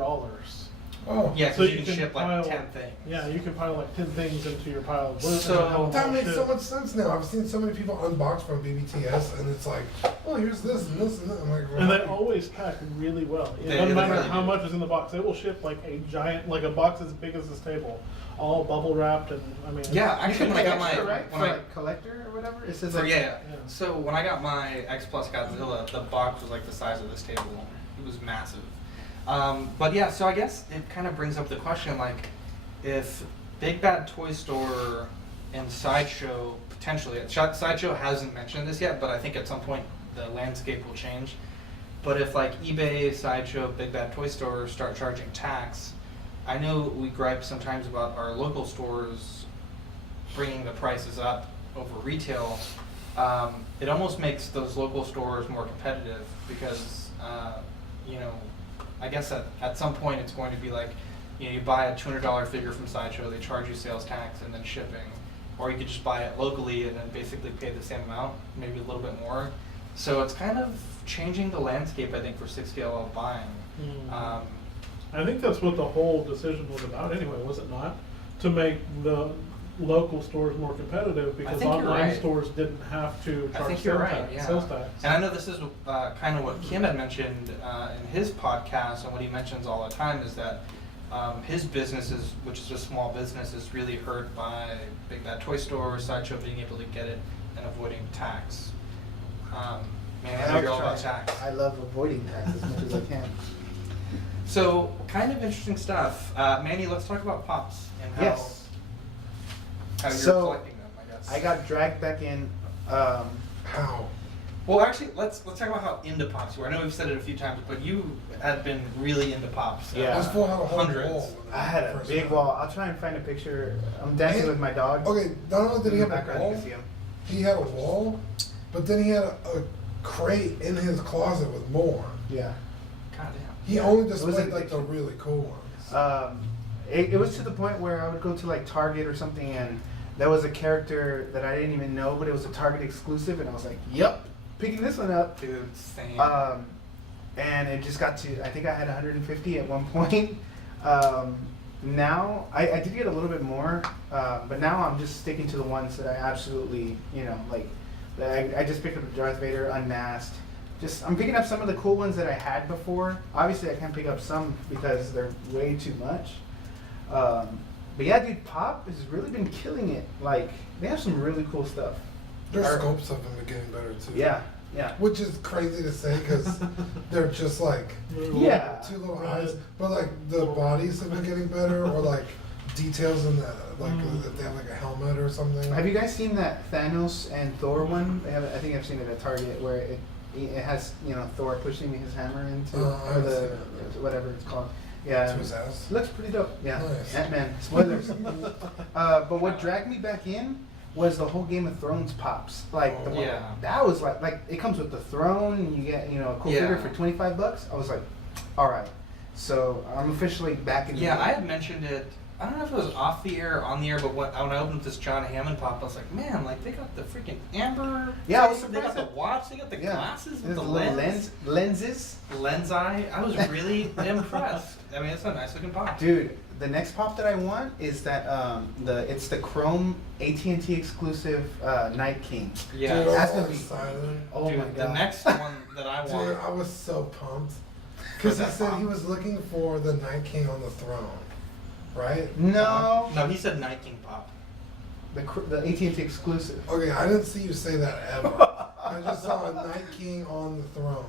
Oh. Yeah, because So you you can can ship like pile- 10 things. Yeah, you can pile like 10 things into your pile of loot. So- and they'll That all makes so ship. much sense now. I've seen so many people unbox from BBTS, and it's like, oh, here's this and this and that. I'm like, And they well, always pack really well. It They doesn't matter really how do. much is in the box. They will ship like a giant, like a box as big as this table, all bubble wrapped, and I mean. Yeah, actually, when I got my Extra, right? when For I like collector or whatever. It says for like yeah. So when I got my X Plus Godzilla, the box was like the size of this table. It was massive. But yeah, so I guess it kind of brings up the question, like, if Big Bad Toy Store and Sideshow potentially, Sideshow hasn't mentioned this yet, but I think at some point the landscape will change. But if like eBay, Sideshow, Big Bad Toy Store start charging tax, I know we gripe sometimes about our local stores bringing the prices up over retail. It almost makes those local stores more competitive because, I guess at some point it's going to be like, you buy a $200 figure from Sideshow, they charge you sales tax and then shipping. Or you could just buy it locally and then basically pay the same amount, maybe a little bit more. So it's kind of changing the landscape, I think, for 6DLL buying. Mm. I think that's what the whole decision was about anyway, was it not? To make the local stores more competitive because think you're online right. stores didn't have to I charge think you're sales right, tax. yeah. Sales tax. And I know this is kind of what Kim had mentioned in his podcast, and what he mentions all the time is that his business, which is a small business, is really hurt by Big Bad Toy Store, Sideshow being able to get it and avoiding tax. Man, I know you're all about tax. I love avoiding tax as much as I can. So, kind of interesting stuff. Manny, let's talk about Pops and how, Yes. how you're So, collecting them, I guess. I got dragged back in. how? Well, actually, let's talk about how into Pops you were. I know we've said it a few times, but you had been really into Pops. Yeah. This fool had a whole Hundreds. wall. when I had a first big met. wall. I'll try and find a picture. I'm dancing And- with my dog. Okay, not only did he In the have a background, you wall, can see him. he had a wall, but then he had a crate in his closet with more. Yeah. God damn. He Yeah. only It was displayed an like the addiction. really cool ones. It was to the point where I would go to like Target or something, and there was a character that I didn't even know, but it was a Target exclusive, and I was like, "Yep, picking this one up." Dude, same. And it just got to, I think I had 150 at one point. Now I did get a little bit more, but now I'm just sticking to the ones that I absolutely, like. I just picked up a Darth Vader unmasked. I'm picking up some of the cool ones that I had before. Obviously, I can't pick up some because they're way too much. But yeah, dude, Pop has really been killing it. Like, they have some really cool stuff. Their Or- scopes have been getting better too. Yeah, yeah. Which is crazy to say because they're just like Yeah. two little Right. eyes, but like the bodies have been getting better, or like details in the like Mm. if they have like a helmet or something. Have you guys seen that Thanos and Thor one? I think I've seen it at Target where it has Thor pushing his hammer into I or haven't the seen it. whatever it's called. Yeah, To his ass? looks pretty dope. Yeah, Nice. Ant-Man. Spoilers. But what dragged me back in was the whole Game of Thrones pops. Like the one, Yeah. that was like it comes with the throne, and you get a cool Yeah. figure for $25. I was like, all right. So I'm officially back in. Yeah, the I had mentioned it. I don't know if it was off the air or on the air, but when I opened this John Hammond pop, I was like, man, like they got the freaking amber. Yeah, I was thing, surprised They got that- the watch. They got the Yeah. glasses with There's the a little lens. lenses. Lens eye. I was really impressed. I mean, it's a nice looking pop. Dude, the next pop that I want is that it's the Chrome AT&T exclusive Night King. Yeah. Dude, I That's was gonna be excited. Oh Dude, my god. the next one that I want. Dude, I was so pumped because he that said he pop. was looking for the Night King on the throne. right? No, No, he said Night King Pop. the AT&T exclusive. Okay, I didn't see you say that ever. I just saw a Night King on the throne.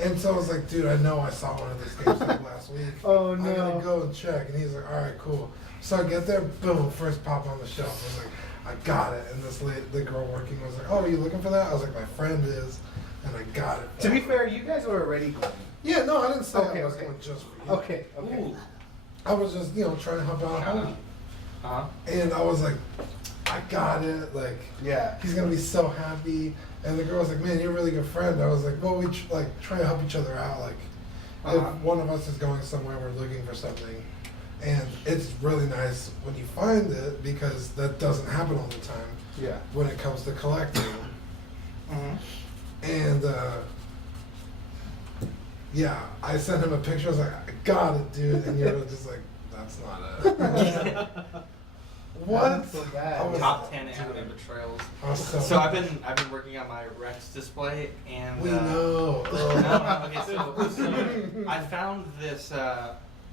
And so I was like, dude, I know I saw one of these GameStop last week. Oh, I no. gotta go and check. And he's like, all right, cool. So I get there, boom, first pop on the shelf. I was like, I got it. And this lady, the girl working was like, oh, are you looking for that? I was like, my friend is. And I got it. To be fair, you guys were already going. Yeah, no, I didn't say Okay, I was okay. going just for you. Okay, okay. Ooh. I was just, trying to help out at home. Uh-huh. And I was like, I got it. Like, Yeah. he's gonna be so happy. And the girl was like, man, you're a really good friend. I was like, well, we try to help each other out. Like, Uh-huh. if one of us is going somewhere, we're looking for something. And it's really nice when you find it because that doesn't happen all the time Yeah. when it comes to collecting. Mhm. And yeah, I sent him a picture. I was like, I got it, dude. And you're just like, that's not it. What? I'm so bad. I was- Top 10 anime betrayals. I was So I've been working on my Rex display, and We know. No, okay, so I found this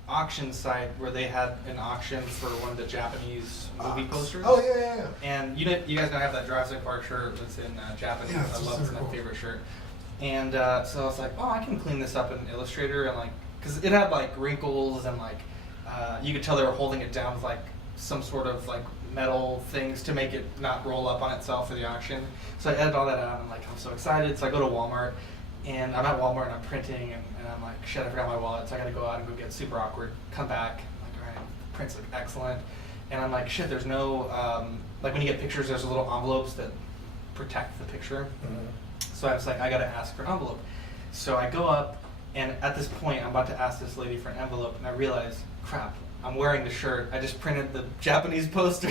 auction site where they had an auction for one of the Japanese movie posters. Oh yeah, yeah, yeah. And you guys know I have that Jurassic Park shirt that's in Japanese. Yeah, it's I love super it's my cool. favorite shirt. And so I was like, oh, I can clean this up in Illustrator and like, cause it had like wrinkles and like, you could tell they were holding it down with like some sort of like metal things to make it not roll up on itself for the auction. So I edited all that out and I'm so excited. So I go to Walmart and I'm at Walmart and I'm printing and I'm like, shit, I forgot my wallet. So I gotta go out and go get super awkward, come back, I'm like, all right, prints look excellent. And I'm like, shit, there's no, like when you get pictures, there's little envelopes that protect the picture. So I was like, I gotta ask for an envelope. So I go up, and at this point, I'm about to ask this lady for an envelope, and I realize, crap, I'm wearing the shirt. I just printed the Japanese poster.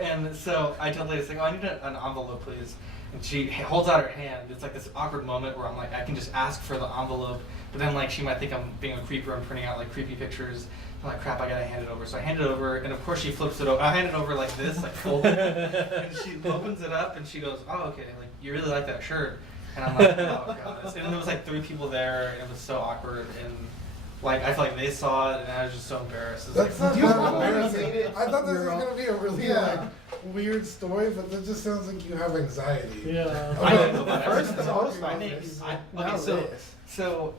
And so I tell the lady, like, oh, I need an envelope, please. And she holds out her hand. It's like this awkward moment where I'm like, I can just ask for the envelope, but then like she might think I'm being a creeper and printing out like creepy pictures. I'm like, crap, I gotta hand it over. So I hand it over, and of course she flips it over. I hand it over like this, like folded, and she opens it up, and she goes, oh, okay, like, you really like that shirt. And I'm like, oh, God. And there was like 3 people there, and it was so awkward, and like, I feel like they saw it, and I was just so embarrassed. It was That's like, not Do you that remember when you embarrassing. made it I thought this your was own? gonna be a really Yeah. weird story, but that just sounds like you have anxiety. Yeah. I know, but First everyone's the talking post about office. this. Now Okay, so, this. so,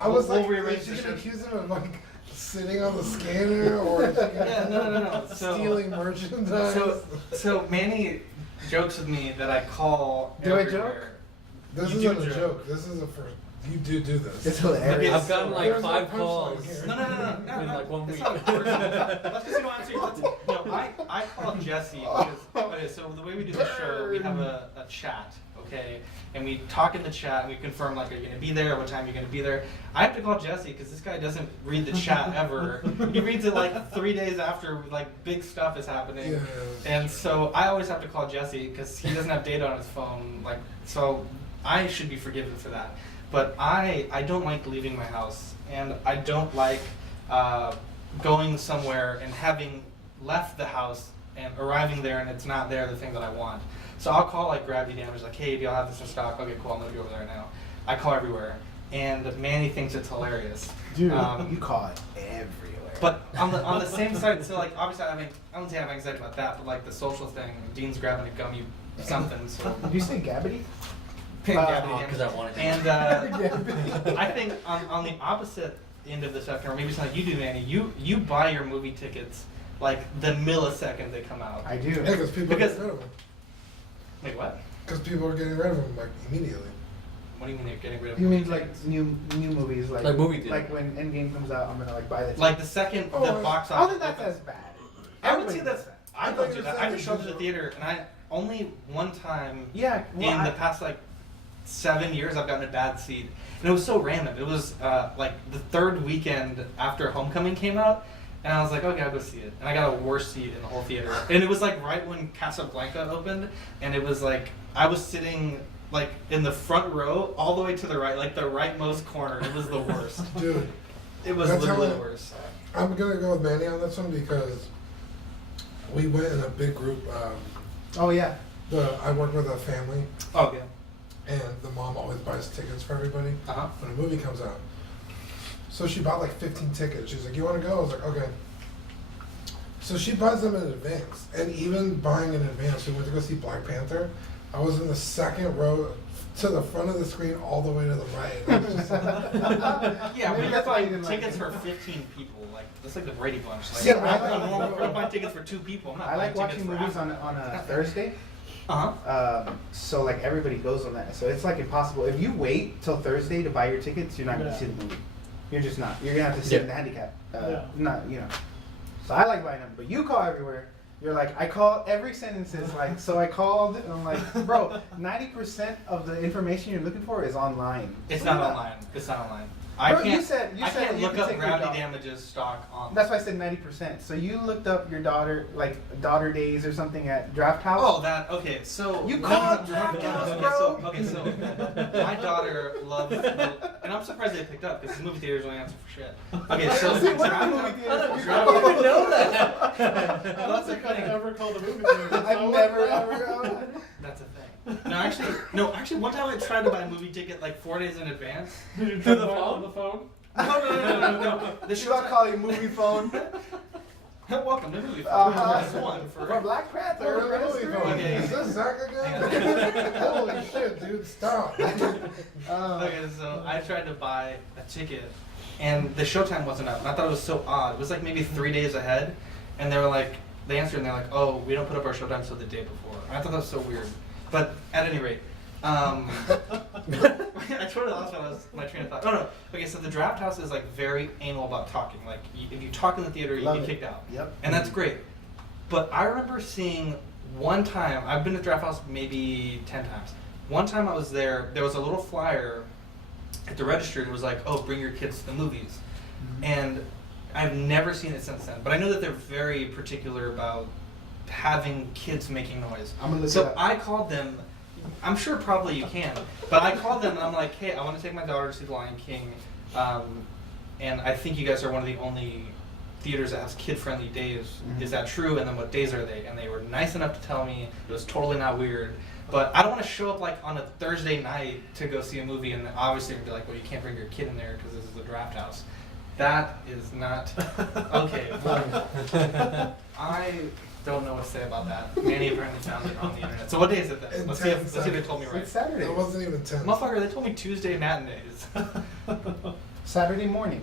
I was we'll like, rearrange is the she gonna shirt. accuse him of like sitting on the scanner or is she gonna Yeah, no. So, stealing merchandise? so Manny jokes with me that I call Do I everywhere. This You isn't do a joke. joke. This is a first. You do this. It's hilarious. I've gotten like There's no 5 punchline calls. here. No. In like 1 That's week. not personal. That's because you don't answer your question. No, I call Jesse because, okay, so the way we do the show, we have a chat, okay? And we talk in the chat and we confirm, like, are you going to be there? What time are you going to be there? I have to call Jesse because this guy doesn't read the chat ever. He reads it like 3 days after, like, big stuff is happening. Yeah. And so I always have to call Jesse because he doesn't have data on his phone. Like, so I should be forgiven for that. But I don't like leaving my house, and I don't like going somewhere and having left the house and arriving there and it's not there, the thing that I want. So I'll call like Gravity Damage, like, hey, do y'all have this in stock? Okay, cool, I'm gonna be over there now. I call everywhere, and Manny thinks it's hilarious. Dude, Um, you call it everywhere. But on the same side, so like obviously I wouldn't say I have anxiety about that, but like the social thing, Dean's grabbing a gummy something, so. Did you say Gabbity? Because I wanted to. And I think on the opposite end of the spectrum, or maybe it's not you do, Manny, you buy your movie tickets like the millisecond they come out. I do. Yeah, because people Because- get rid of them. Wait, what? Because people are getting rid of them like immediately. What do you mean they're getting rid of You movie mean like tickets? new movies, like Like movie theater. like when Endgame comes out, I'm gonna like buy the ticket. Like the second Oh, the box I don't office. think that's opens- as bad. I would Everybody say does that's. I I don't thought do you that. said I just show up to the digital. theater, and I only one time Yeah, well, in the past like 7 years I've gotten a bad seat, and it was so random. It was like the 3rd weekend after Homecoming came out, and I was like, okay, I'll go see it, and I got a worse seat in the whole theater, and it was like right when Casablanca opened, and it was like I was sitting like in the front row, all the way to the right, like the rightmost corner. It was the worst. Dude, It was That's literally how- the worst. I'm gonna go with Manny on this one because we went in a big group. oh yeah. I work with a family, Oh yeah. and the mom always buys tickets for everybody Uh huh. when a movie comes out. So she bought like 15 tickets. She's like, "You want to go?" I was like, "Okay." So she buys them in advance, and even buying in advance, we went to go see Black Panther. I was in the second row to the front of the screen, all the way to the right. And I was just like, Yeah, but Maybe you're that's why you buying didn't like tickets it. for 15 people. Like that's like the Brady Bunch. Like, Yeah, I'm I not like- going to buy tickets for 2 people. I'm not I like buying watching tickets movies for on a Thursday. Uh huh. So like everybody goes on that, so it's like impossible. If you wait till Thursday to buy your tickets, you're not gonna Yeah. see the movie. You're just not. You're gonna have to sit in the Yeah. handicap. Yeah. Not you know. So I like buying them, but you call everywhere. You're like, I call every sentence is like, so I called. And I'm like, bro, 90% of the information you're looking for is online. It's So not you're online. It's not online. I Bro, you can't. said I can't you look can up take your gravity dog. damages stock on. That's why I said 90%. So you looked up your daughter, like daughter days or something at Draft House. Oh, that okay. So You no, called no, Draft no, House, okay, bro. so my daughter loves, and I'm surprised they picked up because movie theaters don't answer for shit. Okay, so See, what Draft movie House- theaters? I didn't even know that. I don't think I've ever called a movie theater. I've never ever. That's a thing. No, actually, one time I tried to buy a movie ticket like 4 days in advance. Did you Through try the to buy it phone? on the phone? No. The Should I call you movie phone? Welcome to movie. Uh-huh. This one For Black Panther. "Where are we going? Okay. Is this Zach again? Holy shit, dude, stop. Okay, so I tried to buy a ticket, and the showtime wasn't up. And I thought it was so odd. It was like maybe 3 days ahead, and they were like, they answered, and they're like, "Oh, we don't put up our showtime till the day before." And I thought that was so weird. But at any rate, I totally lost my train of thought. No. Okay, so the Draft House is like very anal about talking. Like, if you talk in the theater, you Love get it. kicked out. Yep. And that's great. But I remember seeing one time, I've been to Draft House maybe 10 times. One time I was there was a little flyer at the register and it was like, oh, bring your kids to the movies. And I've never seen it since then. But I know that they're very particular about having kids making noise. I'm gonna look it So up. I called them. I'm sure probably you can, but I called them and I'm like, hey, I want to take my daughter to see The Lion King, and I think you guys are one of the only theaters that has kid-friendly days. Mhm. Is that true? And then what days are they? And they were nice enough to tell me. It was totally not weird. But I don't want to show up like on a Thursday night to go see a movie and obviously be like, well, you can't bring your kid in there because this is a Draft House. That is not okay. Well, I don't know what to say about that. Manny apparently found it on the internet. So what day is it then? In Let's see 10 if they told me right. It's Saturday. It wasn't even 10. Motherfucker, they told me Tuesday matinees. Saturday morning.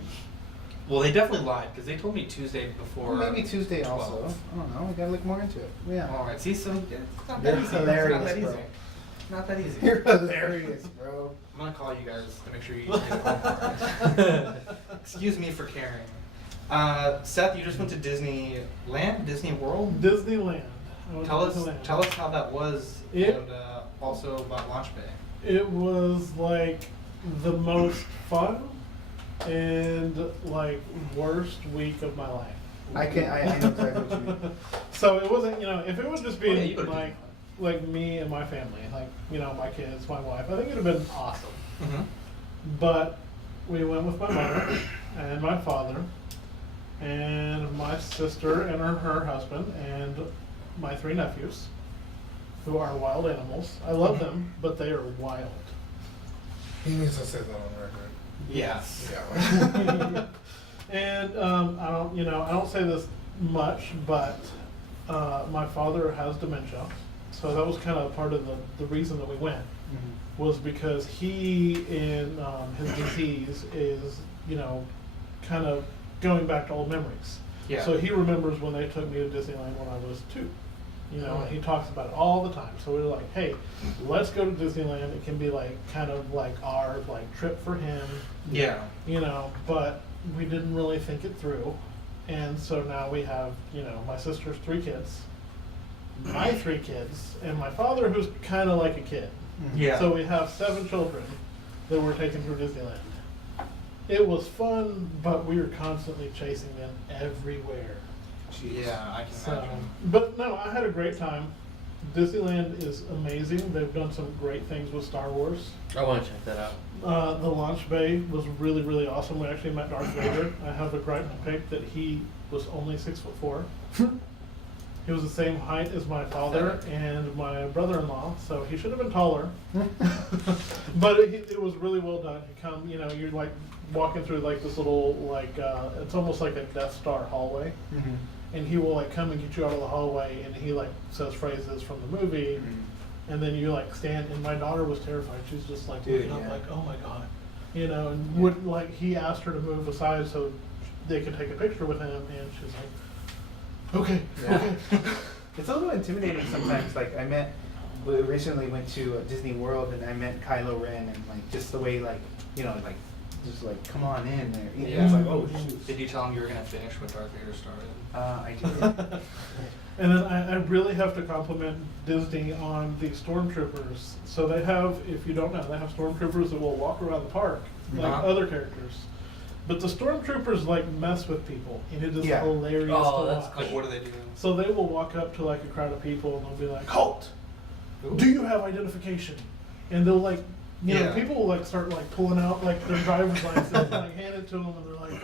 Well, they definitely lied because they told me Tuesday before. Maybe Tuesday 12. also. I don't know. We gotta look more into it. Yeah. All right. See, so it's not You're that easy. hilarious, it's not that bro. easy. Not that easy. You're hilarious, bro. I'm gonna call you guys to make sure you get it. Excuse me for caring. Seth, you just went to Disneyland, Disney World. Disneyland. I went Tell to us, Disneyland. tell us how that was, It- and also about Launch Bay. It was like the most fun and like worst week of my life. I know exactly what you mean. So it wasn't, if it would just be Oh, yeah, you go to like me and my family, like my kids, my wife, I think it'd have been awesome. Mm-hmm. But we went with my mother and my father and my sister and her husband and my 3 nephews, who are wild animals. I love them, but they are wild. He needs to say that on record. Yes. Yeah. And I don't say this much, but my father has dementia, so that was kind of part of the reason that we went, was because he in his disease is kind of going back to old memories. Yeah. So he remembers when they took me to Disneyland when I was 2. And he talks about it all the time. So we were like, hey, let's go to Disneyland. It can be like kind of like our trip for him. Yeah. But we didn't really think it through. And so now we have, my sister's 3 kids, my 3 kids, and my father, who's kind of like a kid. Yeah. So we have 7 children that we're taking through Disneyland. It was fun, but we were constantly chasing them everywhere. Yeah, I can So, imagine. but no, I had a great time. Disneyland is amazing. They've done some great things with Star Wars. I want to check that out. The launch bay was really, really awesome. We actually met Darth Vader. I have a gripe to pick that he was only 6'4". He was the same height as my father and my brother-in-law, so he should have been taller. But it was really well done. You're like walking through like this little it's almost like a Death Star hallway. and he will like come and get you out of the hallway, and he like says phrases from the movie, and then you like stand. And my daughter was terrified. She's just like Dude, looking up, yeah. like, oh my god, you know. And would like he asked her to move aside so they could take a picture with him, and she's like, okay, Yeah. okay. It's a little intimidating sometimes. Like we recently went to Disney World and I met Kylo Ren and like just the way like like just like come on in there. You know, It's like oh shoot. Did you tell him you were gonna finish what Darth Vader started? I did. And then I really have to compliment Disney on the stormtroopers. So they have, if you don't know, they have stormtroopers that will walk around the park like Uh-huh. other characters. But the stormtroopers like mess with people, and it is Yeah. hilarious Oh, to that's watch. Like, what do they do? So they will walk up to like a crowd of people and they'll be like, "Halt! Ooh. Do you have identification?" And they'll like, you know, Yeah. people will like start like pulling out like their driver's license and like hand it to them, and they're like,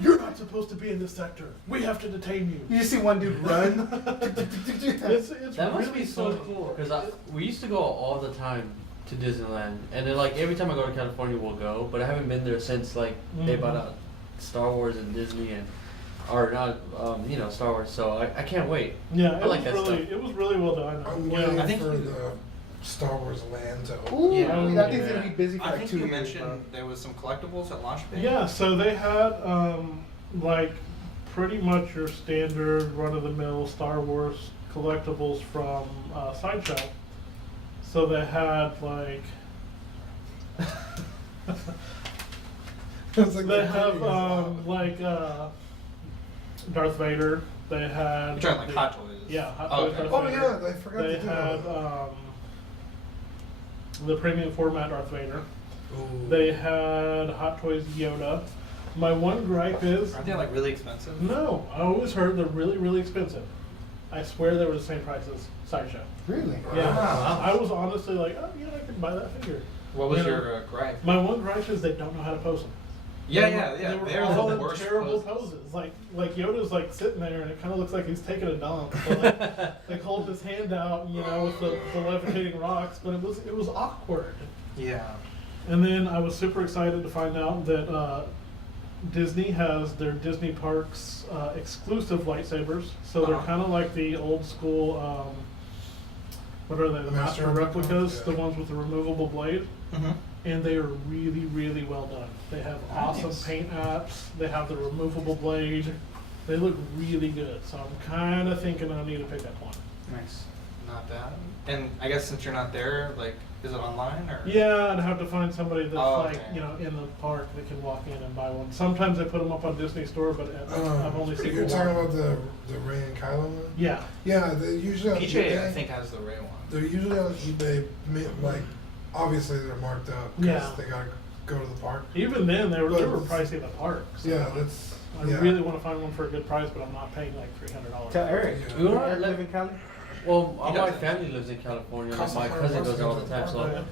"You're not supposed to be in this sector. We have to detain you." You just see one dude run. It's That must really be so funny. cool because we used to go all the time to Disneyland, and then like every time I go to California, we'll go. But I haven't been there since like they bought out Star Wars and Disney and or not, Star Wars. So I can't wait. Yeah, I like that stuff. it was really well done. I'm Yeah. waiting I think for you- the Star Wars land to open. Ooh, Yeah. I mean, that thing's Yeah. gonna be busy for I like think 2 you years. mentioned there was some collectibles at launch day. Yeah, so they had like pretty much your standard run-of-the-mill Star Wars collectibles from Sideshow. So they had like It's like they the have movie is loud. like Darth Vader. They had You're talking like the- Hot Toys. Yeah, Hot Oh, Toys okay. Darth Oh Vader. yeah, I forgot They to do had that. the premium format Darth Vader. Ooh. They had Hot Toys Yoda. My one gripe is Aren't they like really expensive? no. I always heard they're really, really expensive. I swear they were the same price as Sideshow. Really? Yeah, Wow. I was honestly like, oh, I could buy that figure. What was You know, your gripe? My one gripe is they don't know how to pose them. Yeah, They yeah, were- yeah. They were They're all the in worst terrible poses. poses. Like Yoda's like sitting there, and it kind of looks like he's taking a dump. So like hold his hand out, with the levitating rocks, but it was awkward. Yeah. And then I was super excited to find out that Disney has their Disney Parks exclusive lightsabers. So they're Uh-huh. kind of like the old school, what are they, the Master Master replicas, replicas, yeah. the ones with the removable blade. Mm-hmm. And they are really, really well done. They have awesome Nice. paint apps. They have the removable blade. They look really good. So I'm kind of thinking I need to pick up one. Nice. Not bad. And I guess since you're not there, like, is it online or? Yeah, I'd have to find somebody that's Oh, like, okay. in the park that can walk in and buy one. Sometimes they put them up on Disney Store, but I've only seen You're one. talking about the Rey and Kylo one? Yeah. Yeah, they're usually on PJ, eBay. I think, has the Ray one. They're usually on eBay. Like, obviously they're marked up because Yeah. they gotta go to the park. Even then, they were But- pricey in the park. So Yeah, that's. I yeah. really want to find one for a good price, but I'm not paying like $300. Tell Eric. Yeah. You know what? Eric live in Cali? Well, He my doesn't. family lives in California. Like Costs my 100 cousin bucks goes to there all go the to time. the So park.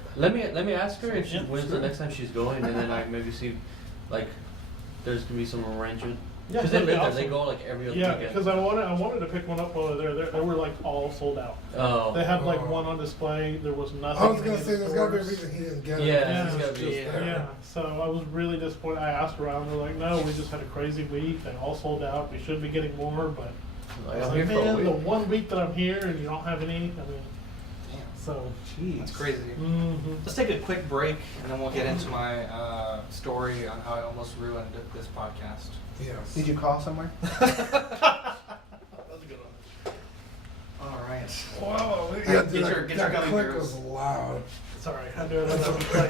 let me ask her if she Yeah, when's sure. the next time she's going, and then I maybe see like there's gonna be some arrangement. Yeah, Because they that'd be live there. They awesome. go like every other Yeah, weekend. because I wanted to pick one up while they're there. They were like all sold out. Oh. They had like Oh. one on display. There was nothing. I was in gonna any say of the there's gotta be a stores. reason he didn't get it. Yeah, Yeah. he's gotta It's be. just Yeah. there. Yeah, so I was really disappointed. I asked around. They're like, "No, we just had a crazy week. They all sold out. We should be getting more." But I Like, was I'm here like, for a "Man, the week. 1 week that I'm here and you don't have any." I mean, Damn. so. Jeez. That's crazy. hmm Let's take a quick break and then we'll get into my story on how I almost ruined this podcast. Yes. Did you call somewhere? That was a good one. All right. Wow. Get Yeah, dude, your- get your that gummy click bears. was loud. Sorry, I knew That's that was okay.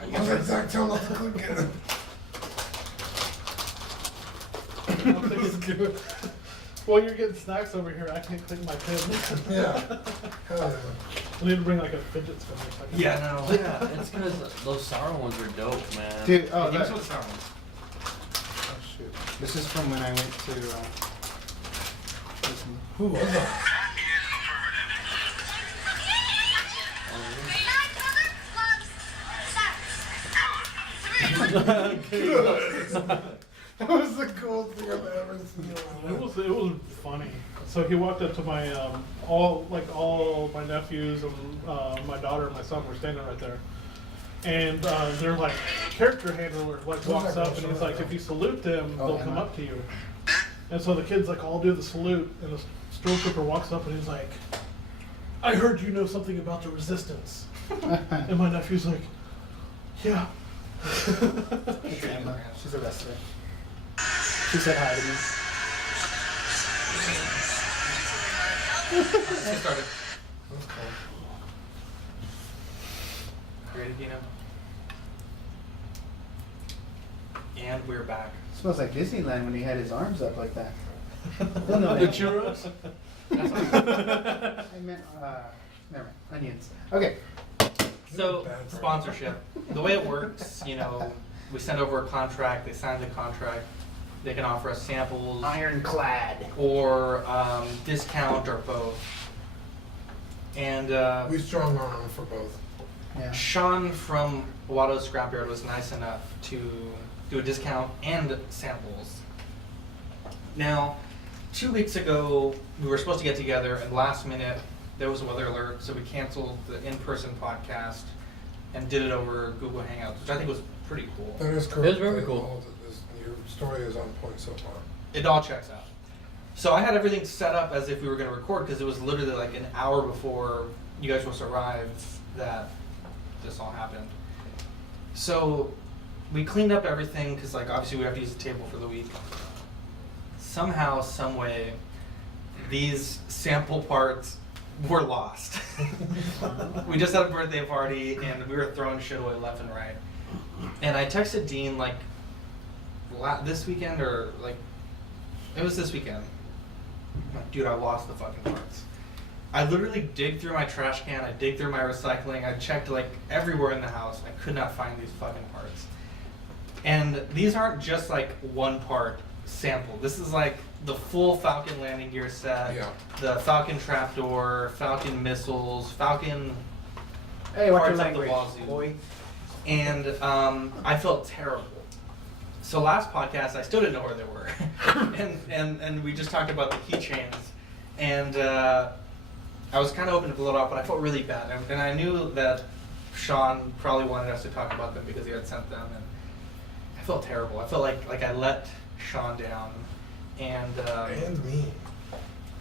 Are you I was guys like, Zach, tell him not to click it. I'm thinking, well, you're getting snacks over here. I can't click my pen. Yeah. Hell yeah. I need to bring like a fidget spinner. So I can- Yeah, no. Yeah, it's because those sour ones are dope, man. Dude, oh, Give me that, some of the sour ones. oh shoot. This is from when I went to Disney. Who was that? That was the coolest thing I've ever seen in my life. It was funny. So he walked up to my all my nephews and my daughter and my son were standing right there, and their like character handler like walks up and he's like, if you salute them, they'll come up to you. And so the kids like all do the salute, and the stormtrooper walks up and he's like, "I heard you know something about the resistance." And my nephew's like, "Yeah." It's Emma. She's a wrestler. She said hi to me. Let's get started. That's cool. You ready, Dino? And we're back. Smells like Disneyland when he had his arms up like that. Oh, no, The no. churros. That's what I meant, never mind. Onions. Okay. So, Bad for sponsorship. The way it works, you know, we send over a contract, they sign the contract, they can offer us samples Ironclad. or discount or both. And We strong arm them for both. Yeah. Sean from Watto's Scrapyard was nice enough to do a discount and samples. Now, 2 weeks ago, we were supposed to get together, and last minute, there was a weather alert, so we canceled the in-person podcast and did it over Google Hangouts, which I think was pretty cool. That is correct. very That cool. all- Your story is on point so far. It all checks out. So I had everything set up as if we were going to record, because it was literally like an hour before you guys were supposed to arrive that this all happened. So we cleaned up everything, because like obviously we have to use the table for the week. Somehow, some way, these sample parts were lost. We just had a birthday party and we were throwing shit away left and right. And I texted Dean like this weekend, or like it was this weekend. I'm like, dude, I lost the fucking parts. I literally dig through my trash can, I dig through my recycling, I checked like everywhere in the house. I could not find these fucking parts. And these aren't just like one part sample. This is like the full Falcon landing gear set, Yeah. the Falcon trapdoor, Falcon missiles, Falcon, Hey, what's your Parts of the language, wazoo. boy? and I felt terrible. So last podcast, I still didn't know where they were, and we just talked about the keychains, and I was kind of hoping to blow it off, but I felt really bad, and I knew that Sean probably wanted us to talk about them because he had sent them, and I felt terrible. I felt like I let Sean down, and And me.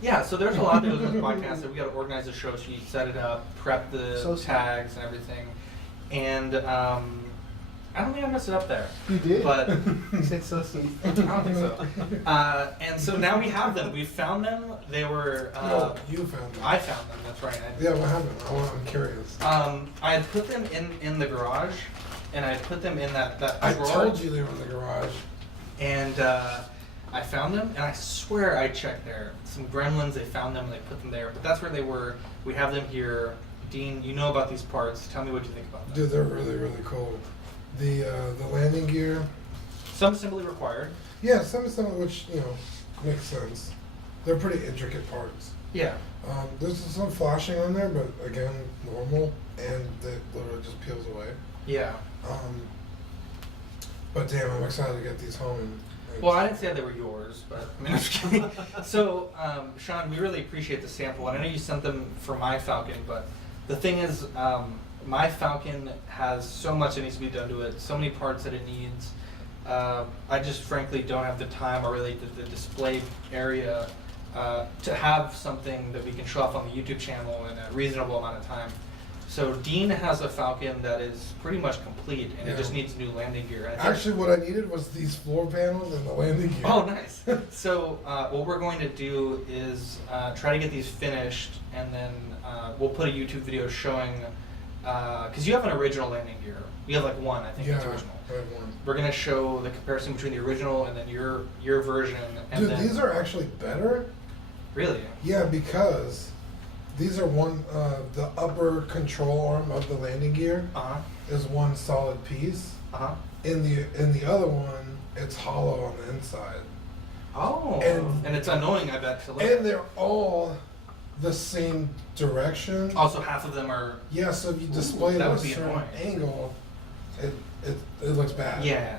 yeah. So there's a lot that goes into the podcast. That we got to organize the show sheet, set it up, prep the So smart. tags and everything, and I don't think I messed it up there. You did. But You said so sweet. I don't think so. And so now we have them. We found them. They were. No, you found it. I found them. That's right. Yeah, what happened? I'm curious. I had put them in the garage, and I put them in that I drawer. told you they were in the garage. And I found them, and I swear I checked there. Some gremlins, they found them, and they put them there. But that's where they were. We have them here. Dean, you know about these parts. Tell me what you think about them. Dude, they're really, really cool. The landing gear. Some simply required. Yeah, some of which, you know, makes sense. They're pretty intricate parts. Yeah. There's some flashing on there, but again, normal, and it literally just peels away. Yeah. But damn, I'm excited to get these home. And Well, I didn't say they were yours, but I mean, I'm just kidding. So, Sean, we really appreciate the sample, and I know you sent them for my Falcon, but the thing is, my Falcon has so much that needs to be done to it, so many parts that it needs. I just frankly don't have the time or really the display area to have something that we can show off on the YouTube channel in a reasonable amount of time. So Dean has a Falcon that is pretty much complete, and it just Yeah. needs new landing gear. And I think- actually, what I needed was these floor panels and the landing gear. Oh, nice. So what we're going to do is try to get these finished, and then we'll put a YouTube video showing, because you have an original landing gear. You have like one, I think, Yeah, that's original. I have one. We're going to show the comparison between the original and then your version. And Dude, then, these are actually better. Really? Yeah, because these are the upper control arm of the landing gear Uh-huh. is one solid piece. Uh-huh. In the other one, it's hollow on the inside. Oh. And- And it's annoying, I bet, to look And at. they're all the same direction. Also, half of them are... Yeah, so if you display it that at a would be certain annoying. angle, it looks bad. Yeah.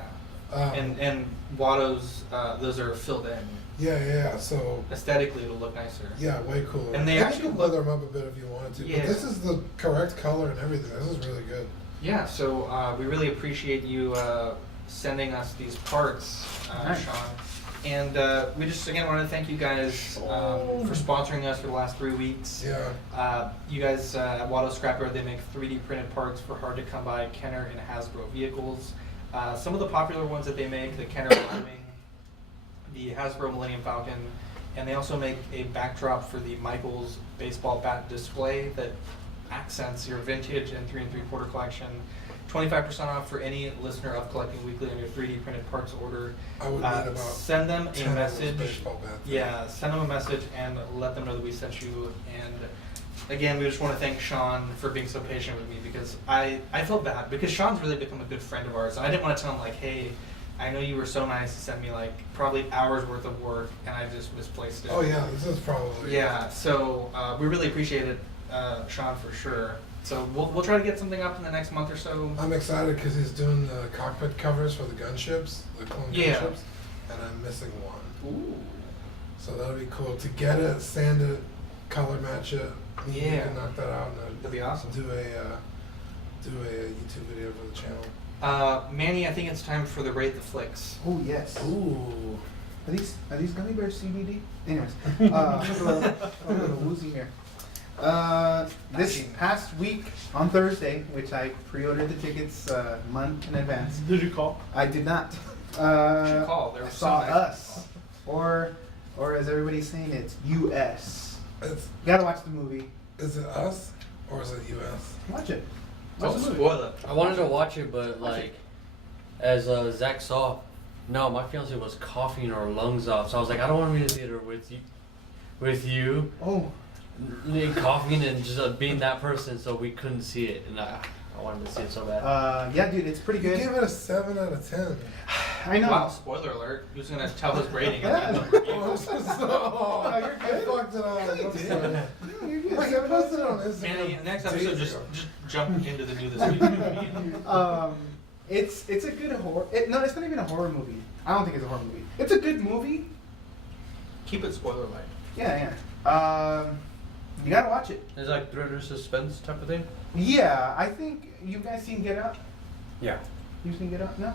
Um, And Watto's, those are filled in. yeah. So Aesthetically, it'll look nicer. yeah, way cooler. And they you actually can look- leather them up a bit if you wanted to. Yeah. But this is the correct color and everything. This is really good. Yeah, so we really appreciate you sending us these parts, Nice. Sean. And we just again want to thank you guys for sponsoring us for the last 3 weeks. Yeah. You guys at Watto Scrapyard, they make 3D printed parts for hard to come by Kenner and Hasbro vehicles. Some of the popular ones that they make, the Kenner Lightning, the Hasbro Millennium Falcon, and they also make a backdrop for the Michaels baseball bat display that accents your vintage and 3 3/4 collection. 25% off for any listener of Collecting Weekly on your 3D printed parts order. I would need about Send them 10 a of those message. baseball bats. Yeah, send them a message and let them know that we sent you. And again, we just want to thank Sean for being so patient with me because I felt bad because Sean's really become a good friend of ours. And I didn't want to tell him like, hey, I know you were so nice to send me like probably hours worth of work and I just misplaced it. Oh yeah, this is probably. Yeah, so we really appreciate it, Sean, for sure. So we'll try to get something up in the next month or so. I'm excited because he's doing the cockpit covers for the gunships, the clone Yeah. gunships, and I'm missing one. Ooh. So that'll be cool to get it, sand it, color match it. You Yeah. can knock that out and That'd be awesome. do a YouTube video for the channel. Manny, I think it's time for the Rate the Flicks. Oh yes. Ooh. Are these gummy bears CBD? Anyways, a little woozy here. This past week on Thursday, which I pre-ordered the tickets a month in advance. Did you call? I did not. should call. They were I so saw nice. Us, or as everybody's saying, it's US. It's, You gotta watch the movie. is it us or is it US? Watch it. Don't Watch the movie. spoil it. I wanted to watch it, but like, as Zach saw, no, my fiance was coughing her lungs off, so I was like, I don't want to be in the theater with you, Oh, coughing and just being that person, so we couldn't see it, and I wanted to see it so bad. yeah, dude, it's pretty You good. gave it a 7 out of 10. I know. Wow, spoiler alert. Who's going to tell his rating at the end of the Oh, review? I'm so sorry. No, you're good. I fucked it up. No, you I'm did. sorry. No, you're good. Like, I posted it on Instagram. Manny, next episode, days just ago. jump into the new this week movie. It's a good horror. No, it's not even a horror movie. I don't think it's a horror movie. It's a good movie. Keep it spoiler light. Yeah, yeah. You gotta watch it. It's like thriller suspense type of thing. Yeah, I think you guys seen Get Out. Yeah. You seen Get Out? No.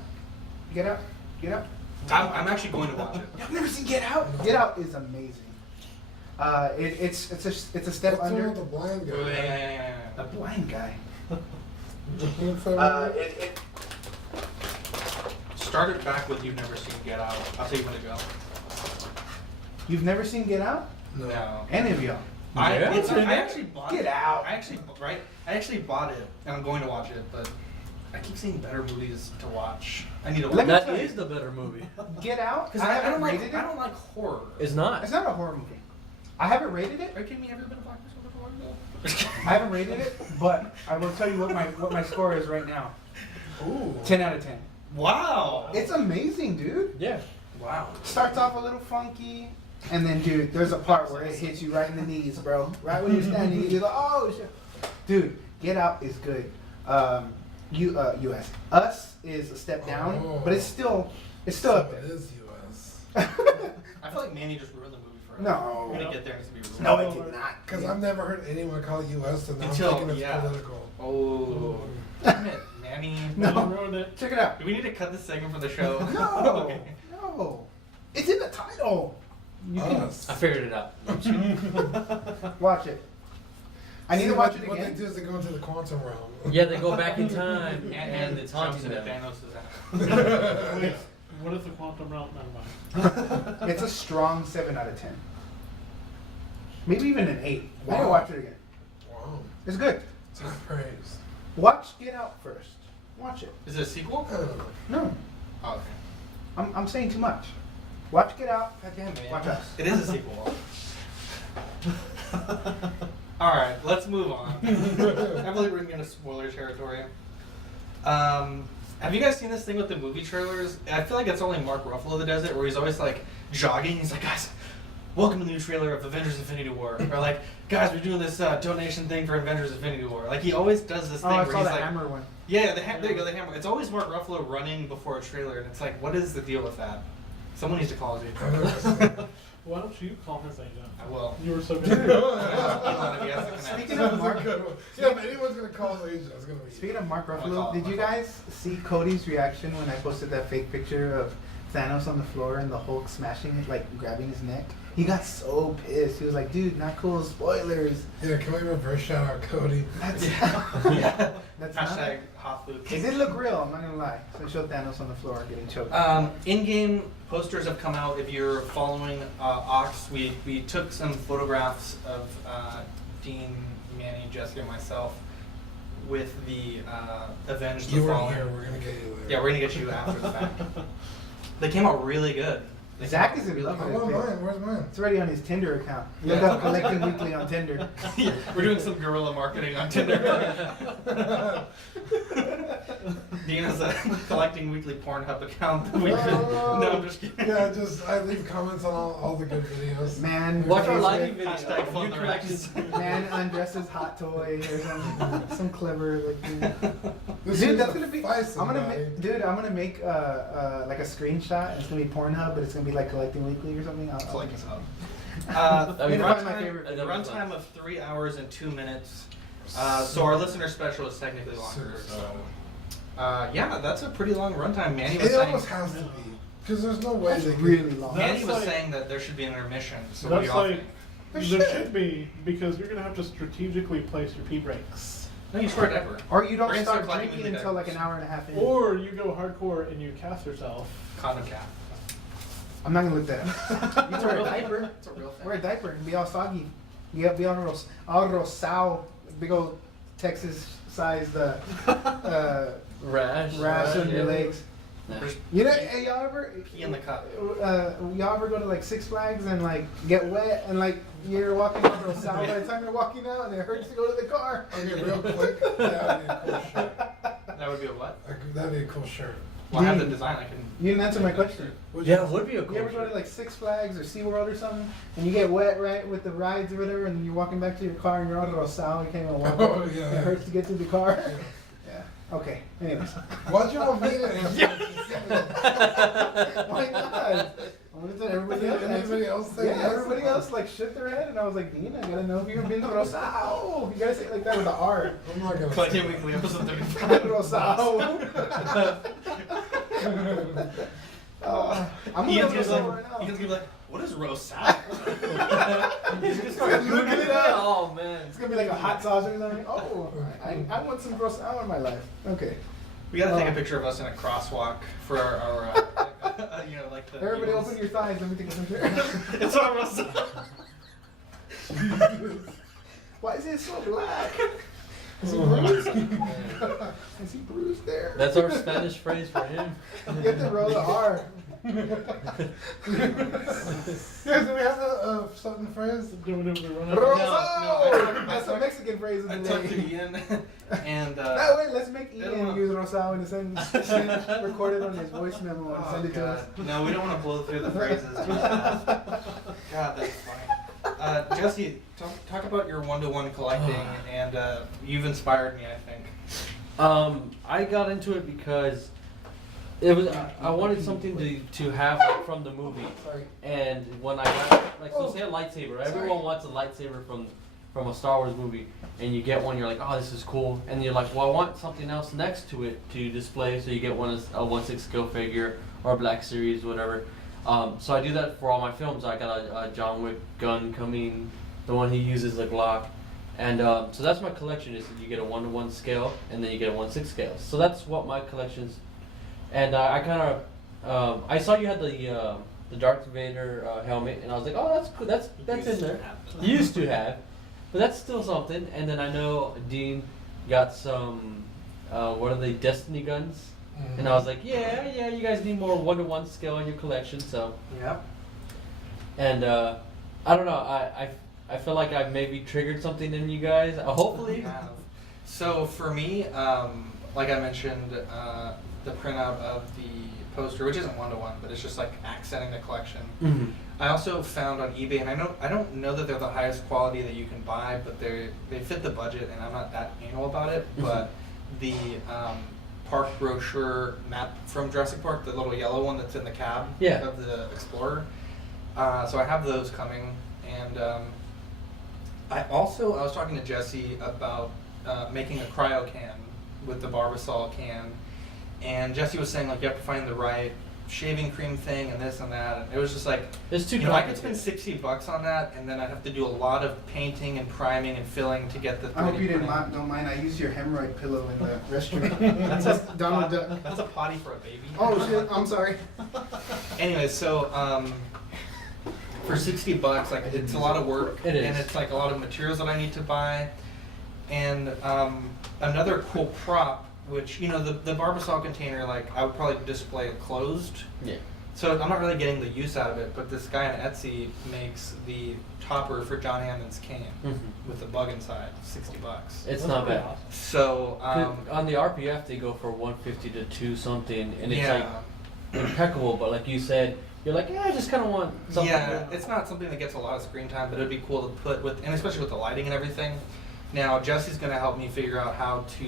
Get Out. Get Out. I'm actually going to watch it. I've never seen Get Out. Get Out is amazing. It's a step What's wrong under. with the blind guy? Yeah. A blind guy. It Start it back with You've Never Seen Get Out. I'll tell you when to go. You've never seen Get Out? No. Any of y'all? I Yeah. actually bought Get it. out. I actually bought it, and I'm going to watch it, but I keep seeing better movies to watch. I need to watch Let me it. That tell you. is the better movie. Get Out? Because I I don't haven't like rated I it. don't like horror. It's not. It's not a horror movie. I haven't rated it. Are you kidding me? Have you been a black person before? I haven't rated it, but I will tell you what my score is right now. Ooh. 10 out of 10. Wow. It's amazing, dude. Yeah. Wow. Starts off a little funky, and then, dude, there's a part where it hits you right in the knees, bro. Right when you're standing, you're like, oh shit. Dude, Get Out is good. US. Us is a step down, Oh. but it's still up So there. it is US. I feel like Manny just ruined the movie for us. No. We're gonna get there and it's gonna be ruined. No, it did not. Because I've never heard anyone call it US, and now Until- I'm thinking it's yeah. political. Oh. Damn it, Manny. No. Don't ruin it. Check it out. Do we need to cut this segment from the show? No, Okay. no. It's in the title. You can Us. I figured it out. watch it. I need See, to watch what, it What they again. do is they go into the quantum realm. Yeah, they go back in time And it's jumps haunting into them. Thanos' house. Wait, what is the quantum realm? Never mind. It's a strong 7 out of 10. Maybe even an 8. I gotta Wow. watch it again. Wow. It's good. It's high praise. Watch Get Out first. Watch it. Is it a sequel? I don't know. No, Oh, okay. I'm saying too much. Watch Get Out. God damn it. Watch Us. It is a sequel. Alright, let's move on. I believe we're into spoiler territory. Have you guys seen this thing with the movie trailers? I feel like it's only Mark Ruffalo that does it, where he's always like jogging. He's like, guys, welcome to the new trailer of Avengers Infinity War. Or like, guys, we're doing this donation thing for Avengers Infinity War. Like, he always does this Oh, thing I where saw he's the like, hammer one. yeah, there you go, the hammer. It's always Mark Ruffalo running before a trailer, and it's like, what is the deal with that? Someone needs to call his I've never agent. seen it. Why don't you call his agent? I will. You were so good. Elon, if he has to connect. Speaking That of was a Mark, good one. Yeah, if anyone's gonna call his agent, it's gonna be. speaking of Mark My Ruffalo, fault, did my you fault. guys see Cody's reaction when I posted that fake picture of Thanos on the floor and the Hulk smashing it, like grabbing his neck. He got so pissed. He was like, "Dude, not cool. Spoilers." Yeah, can we reverse shout out Cody? That's Yeah. that's Hashtag not. Hoth Luke. It did look real. I'm not gonna lie. So I showed Thanos on the floor getting choked. In-game posters have come out. If you're following Ox, we took some photographs of Dean, Manny, Jesse, and myself with the Avenged the You were Fallen. here, we're gonna get you there. Yeah, we're gonna get you after the fact. They came out really good. They Zach came out is in really love I good. with want mine, where's mine? It's already on his Tinder account. Yeah. Look up Collecting Weekly on Tinder. Yeah, we're doing some guerrilla marketing on Tinder. Dean is collecting weekly Pornhub account. No, I'm just kidding. Yeah, just I leave comments on all the good videos. Man, Watch our Facebook, lighting video. Hashtag fund New the collections. Man undresses hot toy or some clever like. This Dude, is that's a gonna be. fight I'm gonna, somebody. I'm gonna make like a screenshot. And it's gonna be Pornhub, but it's gonna be like Collecting Weekly or something. I'll Collecting make it. I mean, Find my favorite. The runtime of 3 hours and 2 minutes. So our listener special is technically longer. So yeah, that's a pretty long runtime. Manny was It saying. almost has to be, because there's no way That's they really long. Manny That's was like- saying that there should be an intermission. So what do That's y'all like, think? there There should should. be, because you're gonna have to strategically place your pee breaks. No, you start ever. Or you don't We're gonna start collecting drinking weekly until like diapers. an hour and a half in. Or you go hardcore and you cast yourself. Condom cap. I'm not gonna look that up. You wear a diaper. It's a real thing. Wear a diaper and be all soggy. You gotta be all rosao, big old Texas-sized Rash. rash on your yeah. legs. Nah. You know, hey, y'all ever? Pee in the cup. Y'all ever go to like Six Flags and like get wet and like you're walking on rosao by the time you're walking out and it hurts to go to the car? Okay, real quick, that'd be a cool shirt. That would be a what? That'd be a cool shirt. Well, I have the design. I can. You didn't answer my question. Yeah, it would be a cool You ever go shirt. to like Six Flags or SeaWorld or something, and you get wet right with the rides or whatever, and you're walking back to your car and you're on rosao, you can't even walk. Oh, yeah. It hurts to get to the car. Yeah. Yeah. Okay. Anyways. Why'd you all mean it? Why not? I wanted to let everybody else. Anybody else say Yeah, yes? everybody else like shook their head, and I was like, Dean, I gotta know if you've been to rosao. You gotta say it like that with an R. I'm not gonna Collecting say weekly episode 35. Rosao. I'm Ian's gonna gonna go be right now. like, Ian's gonna be like, what is rosal? He's gonna start Look at Googling that. Oh man. It's gonna be like a hot sauce or something. Oh, I want some rosao in my life. Okay. We gotta take a picture of us in a crosswalk for our you know, like the. Everybody Eagles. open your thighs. Let me take a picture. It's our rosal. Why is it so black? Is he bruised? Is he bruised there? That's our Spanish phrase for him. You have to roll the R. Guys, do we have a certain phrase? Do we run out? Rosao! I That's a talked- Mexican phrase I of the talked to day. Ian, and No, wait, let's make I don't Ian know. use Rosao and send record it on his voice memo and oh, send it to us. God. No, we don't want to blow through the phrases too fast. God, that's funny. Jesse, talk about your one-to-one collecting, and you've inspired me, I think. I got into it because it was I wanted something to have like, from the movie. Sorry. And when I got like so Oh. say a lightsaber, Sorry. everyone wants a lightsaber from a Star Wars movie, and you get one, you're like, oh, this is cool, and you're like, well, I want something else next to it to display, so you get one as a 1/6 scale figure or a Black Series, whatever. So I do that for all my films. I got a John Wick gun coming, the one he uses, the Glock, and so that's my collection. Is you get a 1:1 scale, and then you get a 1/6 scale. So that's what my collection's. And I kind of I saw you had the Darth Vader helmet, and I was like, oh, that's cool. That's in there. Used to have, but that's still something. And then I know Dean got some what are they, Destiny guns, and I was like, yeah, you guys need more 1:1 scale in your collection. So Yeah. and I don't know, I feel like I've maybe triggered something in you guys. Hopefully. So for me, like I mentioned, the printout of the poster, which isn't one-to-one, but it's just like accenting the collection. Mhm. I also found on eBay, and I don't know that they're the highest quality that you can buy, but they fit the budget, and I'm not that anal about it. But the park brochure map from Jurassic Park, the little yellow one that's in the cab Yeah. of the Explorer. So I have those coming, and I was talking to Jesse about making a cryo can with the Barbasol can, and Jesse was saying like you have to find the right shaving cream thing and this and that. And it was just like, It's too you know, I could spend complicated. $60 on that, and then I'd have to do a lot of painting and priming and filling to get the. I hope 3D you didn't printing. don't mind. I used your hemorrhoid pillow in the restroom. That's That's a Donald pot- Duck. That's a potty for a baby. Oh shit! I'm sorry. Anyway, so for $60, like it's a lot of work, It is. and it's like a lot of materials that I need to buy, and another cool prop, which you know the Barbasol container, like I would probably display it closed, Yeah. so I'm not really getting the use out of it. But this guy on Etsy makes the topper for John Hammond's cane Mhm. with the bug inside, $60. It's That's not pretty bad. awesome. So On the RPF, they go for 150 to 2 something, and it's yeah. like impeccable. But like you said, you're like, I just kind of want something. Yeah, it's not something that gets a lot of screen time, but it'd be cool to put with, and especially with the lighting and everything. Now Jesse's gonna help me figure out how to,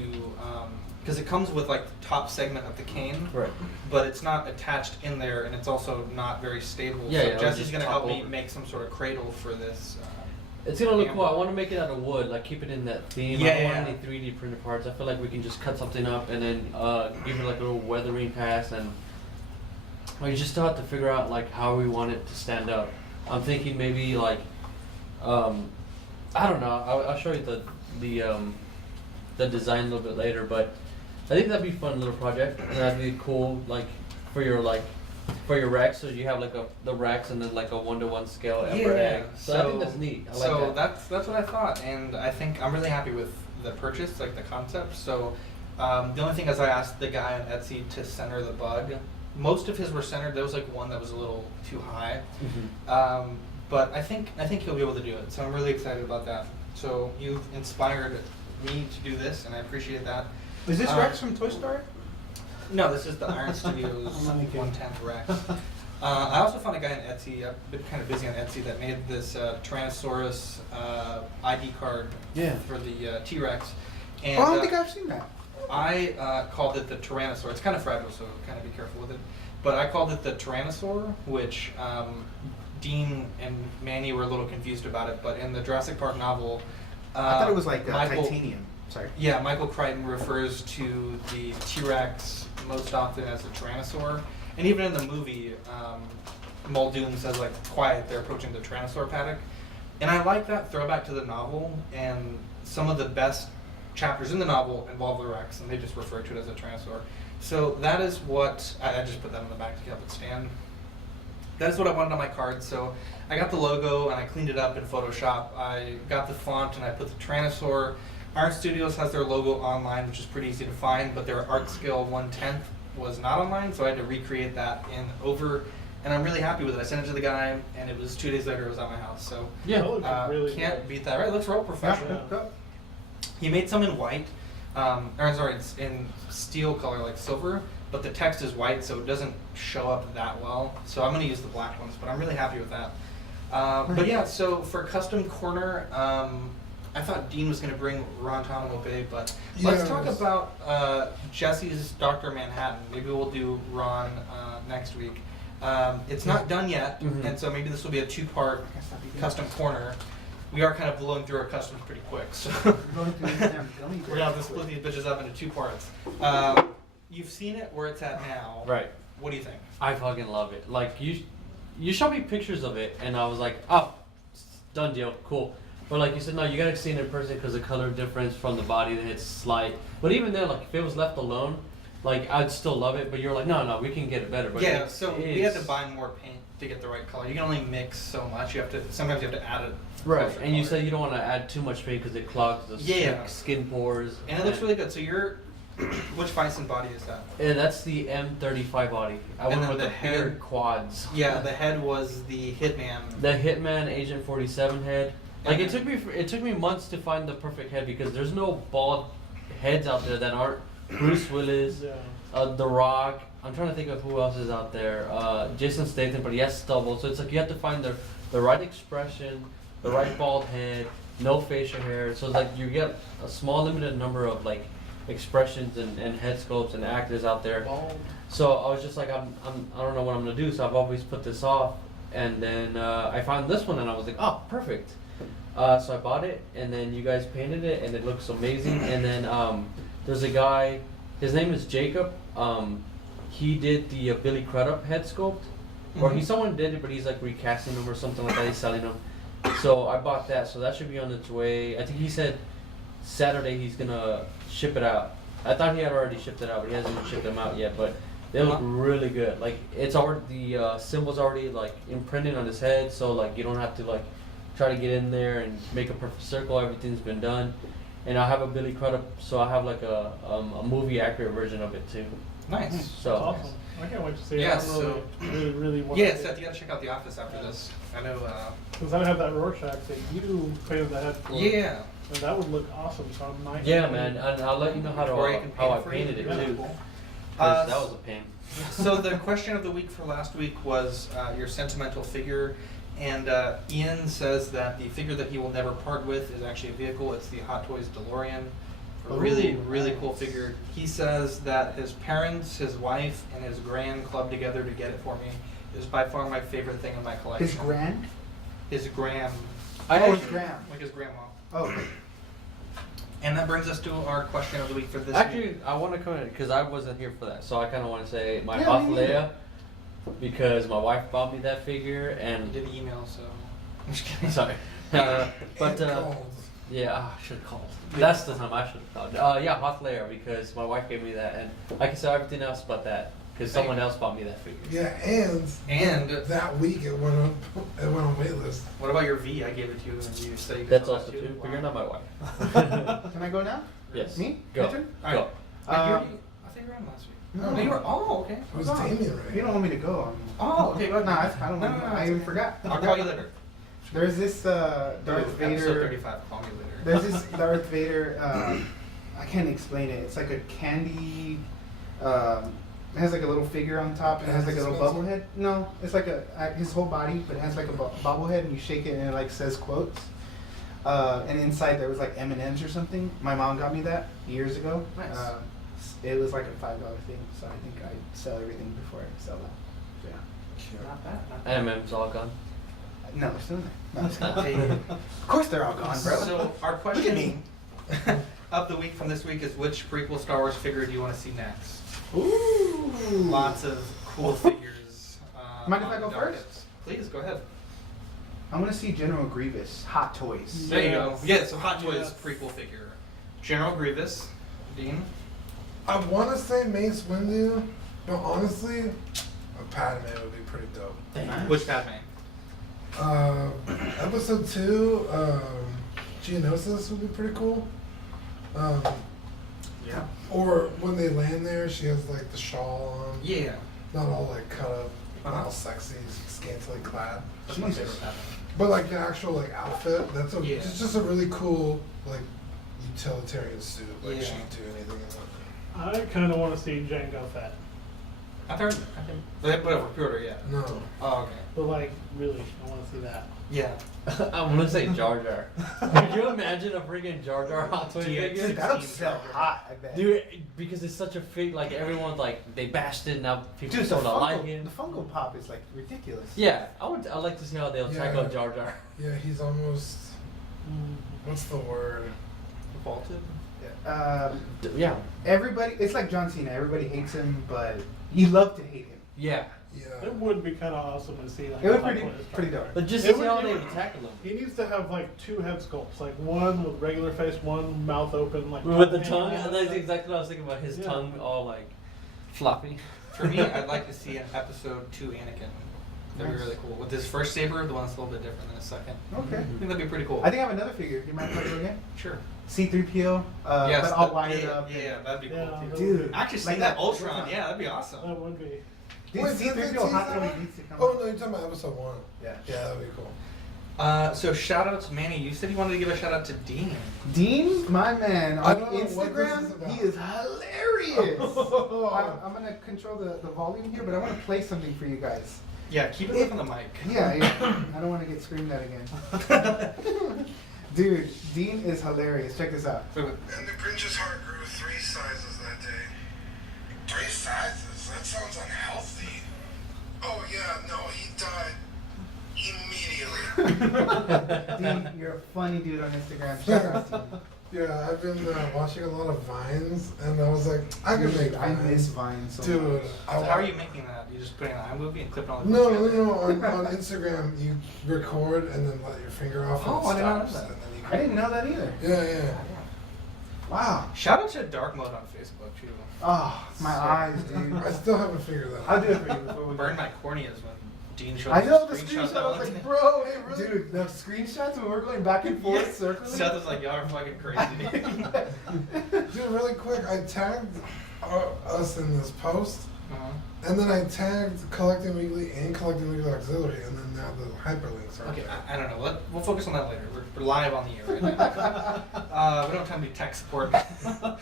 because it comes with like the top segment of the cane, Right. but it's not attached in there, and it's also not very stable. Yeah, so yeah, it'll Jesse's just gonna top help me over. make some sort of cradle for this. It's gonna look Yeah. cool. I want to make it out of wood, like keep it in that theme. Yeah, I don't yeah. want any 3D printed parts. I feel like we can just cut something up and then give it like a little weathering pass, and we just still have to figure out like how we want it to stand up. I'm thinking maybe like, I don't know. I'll show you the design a little bit later, but I think that'd be a fun little project, and that'd be cool like for your racks. So you have like the racks and then like a 1-to-1 scale Yeah, Ember egg. So I think that's neat. I like so that. that's what I thought, and I think I'm really happy with the purchase, like the concept. So the only thing is, I asked the guy on Etsy to center the bug. Most of his were centered. There was like one that was a little too high, Mhm. but I think he'll be able to do it. So I'm really excited about that. So you've inspired me to do this, and I appreciate that. Is this Um, Rex from Toy Story? No, this is the Iron Studios I'm only kidding. 110 Rex. I also found a guy on Etsy. I've been kind of busy on Etsy that made this Tyrannosaurus ID card Yeah. for the T-Rex. And Oh, I don't think I've seen that. I called it the Tyrannosaur. It's kind of fragile, so kind of be careful with it. But I called it the Tyrannosaur, which Dean and Manny were a little confused about it. But in the Jurassic Park novel, I thought it was like Michael- titanium. Sorry. Yeah, Michael Crichton refers to the T-Rex most often as a Tyrannosaur. And even in the movie, Muldoon says, like, quiet, they're approaching the Tyrannosaur paddock. And I like that throwback to the novel, and some of the best chapters in the novel involve the Rex, and they just refer to it as a Tyrannosaur. So that is what, I just put that on the back to help it stand. That is what I wanted on my card. So I got the logo and I cleaned it up in Photoshop. I got the font and I put the Tyrannosaur. Iron Studios has their logo online, which is pretty easy to find, but their art scale 1/10 was not online, so I had to recreate that in Over, and I'm really happy with it. I sent it to the guy, and it was 2 days later, it was at my house. So Yeah. That looks really can't good. beat that, right? It looks real professional. Yeah. He made some in white, or sorry, it's in steel color like silver, but the text is white, so it doesn't show up that well. So I'm going to use the black ones, but I'm really happy with that. But yeah, so for custom corner, I thought Dean was going to bring Ron Bay, but let's talk Yes. about Jesse's Dr. Manhattan. Maybe we'll do Ron next week. It's not done yet, Mhm. and so maybe this will be a 2-part custom corner. We are kind of blowing through our customs pretty quick, so Going through these damn gummy we're gonna have to bears. split these bitches up into 2 parts. You've seen it where it's at now. Right. What do you think? I fucking love it. Like you showed me pictures of it, and I was like, oh, done deal, cool. But like you said, no, you gotta see it in person because the color difference from the body, it's slight. But even then, like if it was left alone, like I'd still love it. But you're like, no, we can get it better. But Yeah, it so we had to buy more paint to get the right color. You can only mix so much. Sometimes you have to add it. right. closer And you color. said you don't want to add too much paint because it clogs the Yeah. skin pores. And it looks really good. So which bison body is that? And that's the M35 body. I And went then with the the head- bigger quads. Yeah, the head was the Hitman. The Hitman Agent 47 head. Like And it took me months to find the perfect head because there's no bald heads out there that aren't Bruce Willis, Yeah. The Rock. I'm trying to think of who else is out there. Jason Statham, but he has stubble, so it's like you have to find the right expression, the right bald head, no facial hair. So like you get a small limited number of like expressions and head sculpts and actors out there. So I was just like, I don't know what I'm gonna do. So I've always put this off, and then I found this one, and I was like, oh, perfect. So I bought it, and then you guys painted it, and it looks amazing. And then there's a guy, his name is Jacob. he did the Billy Crudup head sculpt, or Mhm. someone did it, but he's like recasting them or something like that. He's selling them. So I bought that. So that should be on its way. I think he said Saturday he's gonna ship it out. I thought he had already shipped it out, but he hasn't shipped them out yet. But they look really good. Like it's already the symbols already like imprinted on his head, so like you don't have to like try to get in there and make a perfect circle. Everything's been done. And I have a Billy Crudup, so I have like a movie accurate version of it too. Nice. So That's awesome. I can't wait to see it. Yeah, I really want Yeah, to see Seth, it. you gotta check out The Office after this. I know. Because I have that Rorschach that you painted the head for. Yeah. And that would look awesome, so I might. yeah, man, and I'll let you know Victoria can how I paint it for you. painted it Yeah. too. Cool. 'Cause that was a pain. So the question of the week for last week was your sentimental figure, and Ian says that the figure that he will never part with is actually a vehicle. It's the Hot Toys DeLorean. A really, Ooh, really cool nice. figure. He says that his parents, his wife, and his gran clubbed together to get it for me. It is by far my favorite thing in my collection. His grand? His gram. Oh, his gram. Like his grandma. Oh, And that brings us to our question of the week for this week. Actually, I want to come in because I wasn't here for that, so I kind of want to say my Yeah, Hoth me neither. Leia, because my wife bought me that figure, You and did email, so. I'm just kidding. sorry, but And cold. yeah, I should have called. That's the time I should have called. Yeah, Hoth Leia, because my wife gave me that, and I can sell everything else but that, because someone else bought me that figure. Yeah, and that week it went on wait list. What about your V? I gave it to you, and you said you could That's sell also that too, too. but you're not my wife. can I go now? Yes. Me? Go. My turn? All Go. right. Wait, you Um, already- I think you were on last week. No. No, you were. Oh, okay. It was No, Damien, right? You don't want me to go. Oh, okay. Go ahead. No, I don't No, want no, to. no, I it's even okay. forgot. I'll call you later. There's this Darth Episode Vader. 35. Call me later. There's this Darth Vader. I can't explain it. It's like a candy. It has like a little figure on top, and it has like a little Spencer? bubble head. No, it's like his whole body, but it has like a bobble head, and you shake it, and it like says quotes. And inside there was like M&Ms or something. My mom got me that years ago. Nice. It was like a $5 thing, so I think I'd sell everything before I sell that. So yeah. Not bad. Not bad. MM's all gone. No, they're still in there. No, it's not. Hey. Of course they're all gone, bro. So our Look at question me. of the week from this week is which prequel Star Wars figure do you want to see next? Ooh. Lots of cool figures. Mind if I on go the first? dockets. Please go ahead. I want to see General Grievous, Hot Toys. There you go. Yes. Yeah, so Hot Toys Yes. prequel figure. General Grievous. Dean. I want to say Mace Windu, but honestly, a Padme would be pretty dope. Nice. Which Padme? Episode 2, Geonosis would be pretty cool. Yeah. Or when they land there, she has like the shawl on, Yeah. not all like cut up, not Uh-huh. all sexy, scantily clad. That's my Jesus. favorite Padme. But like the actual like outfit, that's a Yeah. it's just a really cool like utilitarian suit. Like Yeah. she can do anything in that. I kind of want to see Jango Fett. I've heard. I think. They haven't put up a pre-order yet. No. Oh, okay. But like, really, I want to see that. Yeah. I'm gonna say Jar Jar. Could you imagine a freaking Jar Jar Hot Toy Yeah, figure? Dude, that'll sell hot, I bet. Dude, because it's such a fake, like everyone like they bashed it, now people Dude, the sort of like Funko, it. the Funko Pop is like ridiculous. Yeah, I'd like to see how they'll tackle Yeah. Jar Jar. Yeah, he's almost what's the word? Vaulted. Yeah, Everybody, it's like John Cena. Everybody hates him, but you love to hate him. yeah. Yeah. It would be kind of awesome to see. Like, It was a Hot pretty, Toys pretty figure. dope. But just It to see would- how it they would- would tackle them. He needs to have like two head sculpts, like one with regular face, one mouth open, like With the hand tongue, on that's it. exactly what I was thinking about. His Yeah. tongue all like floppy. For me, I'd like to see an episode 2 Anakin. That'd be Nice. really cool. With his first saber, the one that's a little bit different than his second. Okay. I think that'd be pretty cool. I think I have another figure. You mind if I go again? Sure. C-3PO, Yes, but all that- wired yeah, up. Yeah, that'd be cool Yeah. too. Dude. Actually, Like seeing that that Ultron, Ultron. yeah, that'd be awesome. That would be. Dude, Wait, did they C-3PO tease Hot that Toys one? needs to come. Oh no, you're talking about episode 1. Yeah. Yeah, that'd be cool. So shout out to Manny. You said you wanted to give a shout out to Dean. Dean, my man, I on don't know what this is Instagram, about. he is hilarious. I'm gonna control the volume here, but I want to play something for you guys. Yeah, keep it away from the mic. Yeah, I don't want to get screamed at again. Dude, Dean is hilarious. Check this out. So, And the Grinch's heart grew 3 sizes that day. 3 sizes? That sounds unhealthy. Oh yeah, no, he died immediately. Dean, you're a funny dude on Instagram. Shout out to you. Yeah, I've been watching a lot of Vines, and I was like, I can make I Vines. miss Vine so Dude, much. So how are you making that? You just putting an iMovie and clipping all the No, clips no, together? no. On Instagram, you record and then let your finger off. Oh, and it I did not know stops, that. and then you I didn't know that either. Yeah, yeah. Wow. Shout out to Dark Mode on Facebook too. Oh, my eyes, dude. I still haven't figured that out. I'll do it for you before we Burned my corneas when Dean showed I us know the screenshots screenshot. I was of like, it. bro, It really- dude, the screenshots when we're going back and forth, Yeah. circling. Seth was like, y'all are fucking crazy. Dude, really quick, I tagged us in this post, Uh-huh. and then I tagged Collecting Weekly and Collecting Weekly Auxiliary, and then now the hyperlinks are Okay, there. I don't know. We'll focus on that later. We're live on the air right now. We don't have time to do tech support. Zach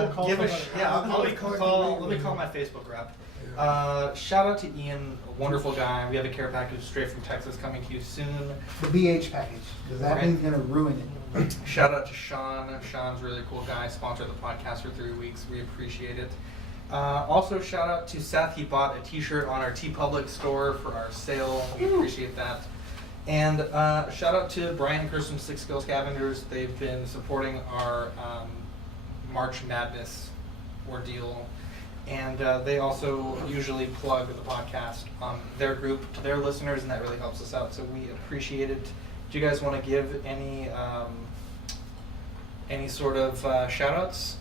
will call give a somebody. let me call my Facebook rep. Shout out to Ian, a wonderful guy. We have a care package straight from Texas coming to you soon. The BH package, because that Right. thing's gonna ruin it. Shout out to Sean. Sean's a really cool guy. Sponsored the podcast for 3 weeks. We appreciate it. Also, shout out to Seth. He bought a T-shirt on our TeePublic store for our sale. We appreciate that. And shout out to Brian and Chris from Six Skill Scavengers. They've been supporting our March Madness ordeal. And they also usually plug the podcast on their group to their listeners, and that really helps us out. So we appreciate it. Do you guys want to give any sort of shout outs?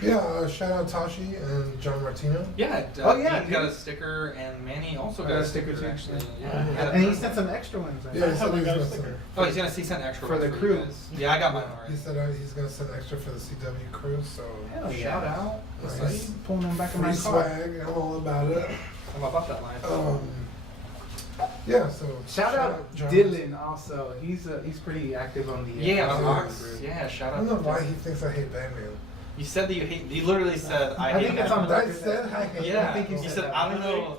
Yeah, shout out Tashi and John Martino. Yeah, Oh, yeah, Dean got dude. a sticker, and Manny also I got got a a sticker sticker too, actually. yeah. Yeah. And he sent some extra ones. Right? Yeah, he I said haven't he was got a gonna sticker. send. Oh, he's gonna see some extra For ones the you crew. guys. Yeah, I got mine He already. said he's gonna send extra for the CW crew, so Hell yeah. Shout out. Nice. Nice. Pulling them back in my free car. swag. I'm all about it. I'm about that line. Yeah, so Shout out John. Dylan also. He's pretty active on the Yeah, on Yeah. Vox. Yeah, I shout out. don't know to why Dylan. he thinks I hate Batman. You said that you hate. You literally said I, I hate think it's Batman. on I record. said I hate Yeah, I think you you said said that. I don't know.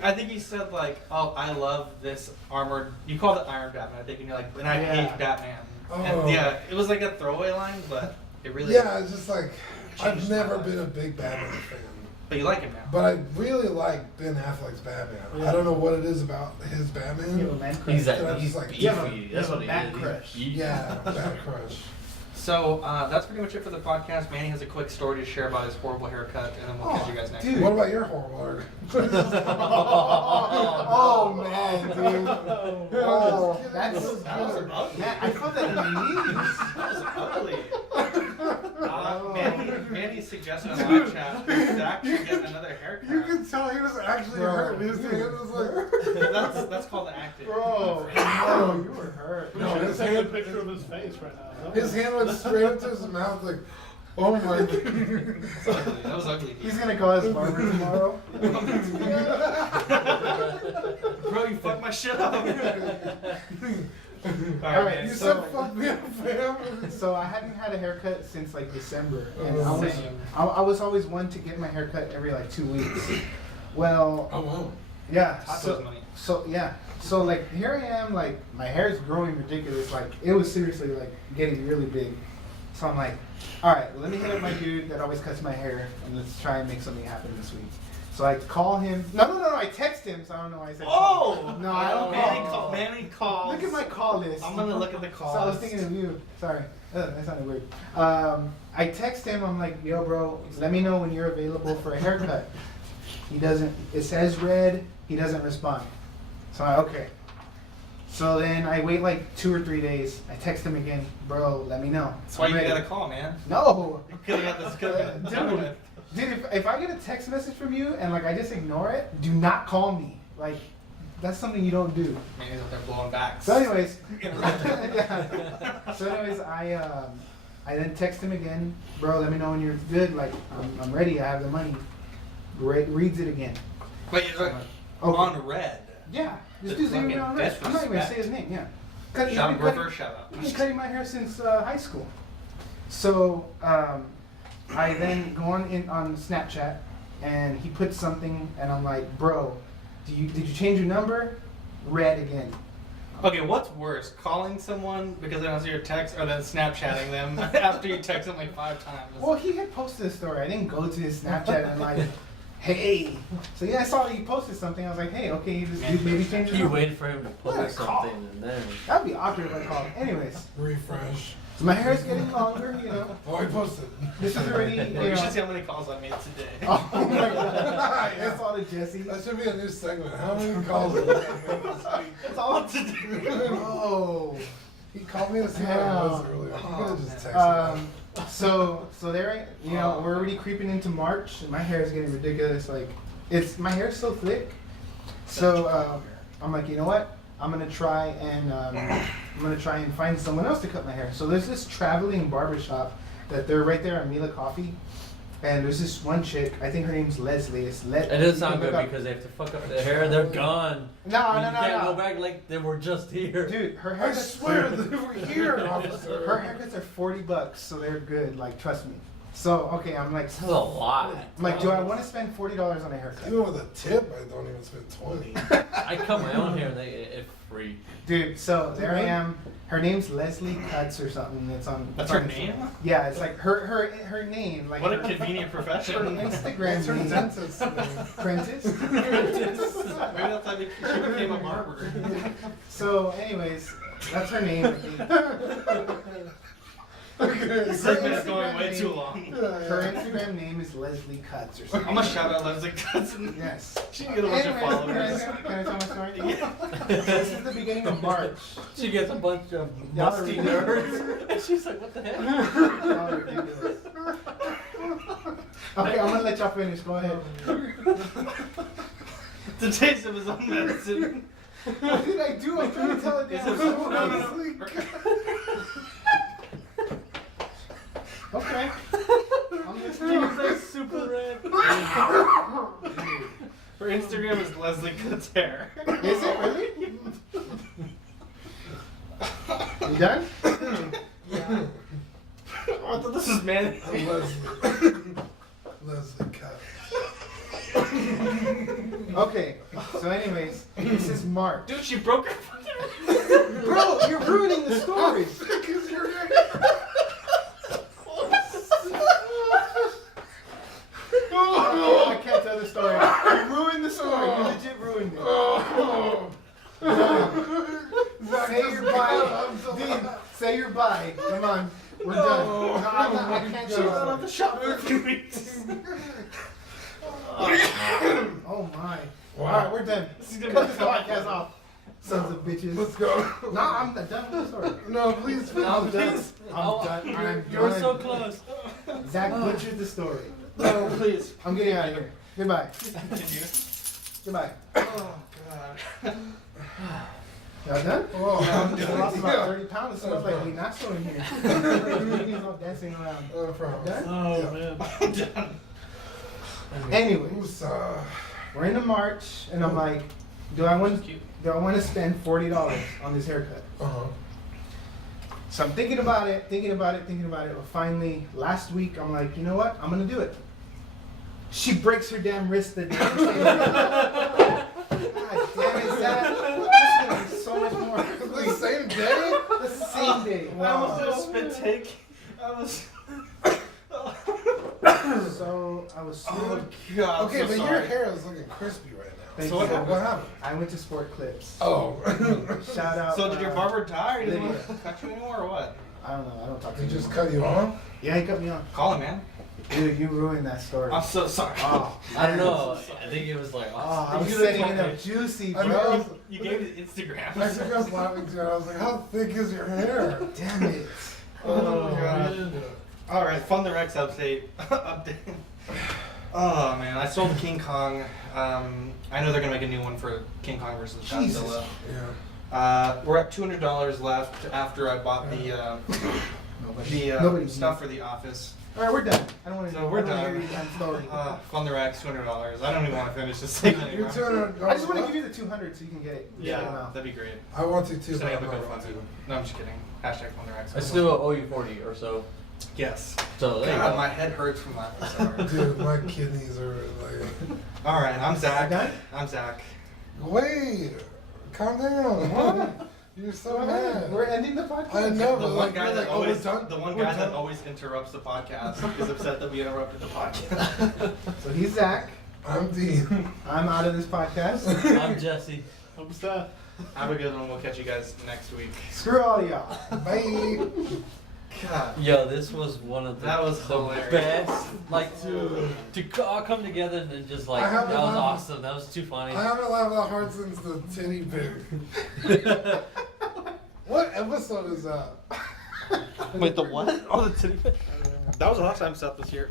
I think you said like, oh, I love this armored. You called it Iron Batman, I think, and you're like, and I Yeah. hate Batman. Oh. And yeah, it was like a throwaway line, but it really. Yeah, it's just like I've Changed my never life. been a big Batman fan. But you like him now. But I really like Ben Affleck's Batman. Yeah. I don't know what it is about his You have a Batman. man crush. He's that like, I'm he's just like, beefy. you have a- That's you have what a he bat is. crush. Yeah, Bat Crush. So that's pretty much it for the podcast. Manny has a quick story to share about his horrible haircut, and then we'll catch you guys next dude. week. What about your horrible haircut? Oh man, dude. Oh, That that's was ugly. Man, I felt that in my knees. That was ugly. Manny suggested on live chat that Zach should get another haircut. You can tell he was actually Bro. hurt. His hand was like, That's called acting. Bro, no, you were hurt. We No, should his take a hand- picture of his face right now. his hand went straight into his mouth, like, oh my god. That's ugly. That was ugly. He's gonna call his barber tomorrow. Bro, you fucked my shit up. Alright, You man. said fuck me up, fam. So I hadn't had a haircut since like December, and Oh, same. I was always one to get my haircut every like 2 weeks. Well, Oh, wow. yeah. Tacos money. So yeah. So like here I am, like my hair is growing ridiculous. Like it was seriously like getting really big. So I'm like, all right, let me hit up my dude that always cuts my hair, and let's try and make something happen this week. So I call him. No. I text him. So I don't know why I said. Oh! call. No, I don't call. Manny calls. Look at my call list. I'm gonna look at the So I was calls. thinking of you. Sorry. That sounded weird. I text him. I'm like, yo, bro, let me know when you're available for a haircut. He doesn't. It says red. He doesn't respond. So I'm like, okay. So then I wait like 2 or 3 days. I text him again, bro. Let me know. That's why I'm you ready." gotta call, man. No. Could've got this could've been done with. Dude, if I get a text message from you and like I just ignore it, do not call me. Like that's something you don't do. Manny's out there blowing backs. So anyways, Yeah. yeah. So anyways, I then text him again, bro. Let me know when you're good. Like I'm ready. I have the money. Reads it again. But you're Okay. on red. Yeah, this The dude's even fucking on red. I'm not even gonna say disrespect. his name. Yeah. Cut- he's Shout been out, cutting- reverse shout out. I've been cutting my hair since high school. So I then go on Snapchat, and he puts something, and I'm like, bro, did you change your number? Red again. Okay, what's worse, calling someone because they don't see your text, or then Snapchatting them after you text them like 5 times? Well, he had posted a story. I didn't go to his Snapchat and like, hey. So yeah, I saw he posted something. I was like, hey, okay, this dude maybe changed his You number. waited for him to Yeah, post call. something and then. That'd be awkward if I called. Anyways, Refresh. So my hair is getting longer, you know. Oh, I posted. This is already, you Well, you should see know. how many calls I made today. Oh my god. That's all to Jesse. That should be a new segment. How many calls did I make this week? It's all today. Oh. He called me to see how I was earlier. He could have just texted So there, you know, we're already creeping into March, and my hair is getting ridiculous. Like, my hair's so thick. So I'm like, you know what? I'm gonna try and find someone else to cut my hair. So there's this traveling barbershop that they're right there on Mila Coffee, and there's this one chick. I think her name's Leslie. It It doesn't sound good because they have to fuck up their hair. They're gone. No, You no, can't go no. back like they were just here. Dude, her I haircuts. swear they were here, officer. Her haircuts are $40, so they're good. Like, trust me. So okay, I'm like, That's a lot. I'm like, do I want to spend $40 on a haircut? Even with a tip, I don't even spend 20. I cut my own hair and it's free. Dude, so there I am. Her name's Leslie Cuts or something. It's on. That's her name? Yeah, it's like her name. Like What a her- convenient Her profession. Instagram That's her name. dentist name. Prentice. Maybe that's how she became a barber. So, anyways, that's her name. I think. This segment is going way too long. Her Instagram name is Leslie Cuts or I'm something. gonna shout out Leslie Cousin. Yes. She can get a bunch of Anyways, followers. can I tell my story? Yeah. This is the beginning of March. She gets a bunch of Y'all are musty ridiculous. nerds. And she's like, what the heck? Y'all are ridiculous. Okay, I'm gonna let y'all finish. Go ahead. The taste of his own medicine. What did I do? I'm trying to tell a damn Is it- story. no. Okay. I'm She's listening. like super red. Her Instagram is Leslie Cuts Hair. Is it really? You done? I thought this was man. Leslie Cut. Okay. So, anyways, this is March. Dude, she broke her fucking. Bro, you're ruining the story. Because you're I can't tell the story. You ruined the story. You legit ruined it. Oh. Say your bye. Dean, say your bye. Come on. We're done. No, I can't show Out of the you. shop for a few weeks. Oh my. Wow. Alright, we're done. This is gonna Cut be this so podcast off. Sons of bitches. Let's go. No, I'm done with the story. No, please. I'm done. please. I'm done. I'm You're done. so close. Zach butchered the story. No, please. I'm getting out of here. Goodbye. Continue. Goodbye. Oh, God. Y'all done? Oh, I lost about yeah. 30 pounds. It smells like Ignacio in here. He's all dancing around. From. Done? Oh Yeah. man. I'm done. Anyways, we're into March, and I'm like, do I want to spend $40 on this haircut? Uh-huh. So I'm thinking about it. But finally, last week, I'm like, you know what? I'm gonna do it. She breaks her damn wrist the damn same day. God damn it, Zach. This is gonna be so much more. The same day? The same day. I almost did a spit take. I was. So I was Oh, screwed. God. Okay, I'm so but sorry. your hair is looking crispy right now. Thank So what you. happened? What happened? I went to Sport Clips. Oh. Shout out. So did your barber die or did he Lydia. want to cut you anymore or what? I don't know. I don't talk to He him just anymore. cut you off? Yeah, he cut me off. Call him, man. Dude, you ruined that story. I'm so sorry. Oh, I don't know. I think it was like, Oh, I was You setting didn't it tell up juicy, I bro. know. You gave me the Instagram. I think I was laughing too. I was like, how thick is your hair? Damn it. Oh, God. man. All right, Fun the Rex update. Update. Oh man, I sold King Kong. I know they're gonna make a new one for King Kong versus Jesus. Godzilla. Yeah. We're at $200 left after I bought the Nobody's stuff for the office. All right, we're done. I don't want to. So we're Hear done. your damn story. Fun the Rex, $200. I don't even want to finish this segment You're anymore. $200. I just want to give you the 200 so you can get it. Yeah, Amount. that'd be great. I want to too. Setting but up a I'm not GoFundMe. going No, I'm just kidding. Hashtag Fun the Rex. I still owe you 40 or so. Yes. So there you God, go. my head hurts from laughing so to. Dude, my kidneys are like. All right, I'm Zach. Done? I'm Zach. Wait! Calm down. What? You're so We're mad. ending the podcast. I know, The but one like, guy you're that like, oh, we're always, done. the one We're guy that done. always interrupts the podcast is upset that we interrupted the podcast. So he's Zach. I'm Dean. I'm out of this podcast. I'm Jesse. I'm sad. Have a good one. We'll catch you guys next week. Screw all of y'all. Bye. God. Yo, this was one of the, That was the hilarious. best. Like to all come together and then just like I that haven't was laughed. awesome. That was too funny. I haven't laughed that hard since the titty pic. What episode is that? Wait, the what? Oh, the titty. That was the last time Seth was here.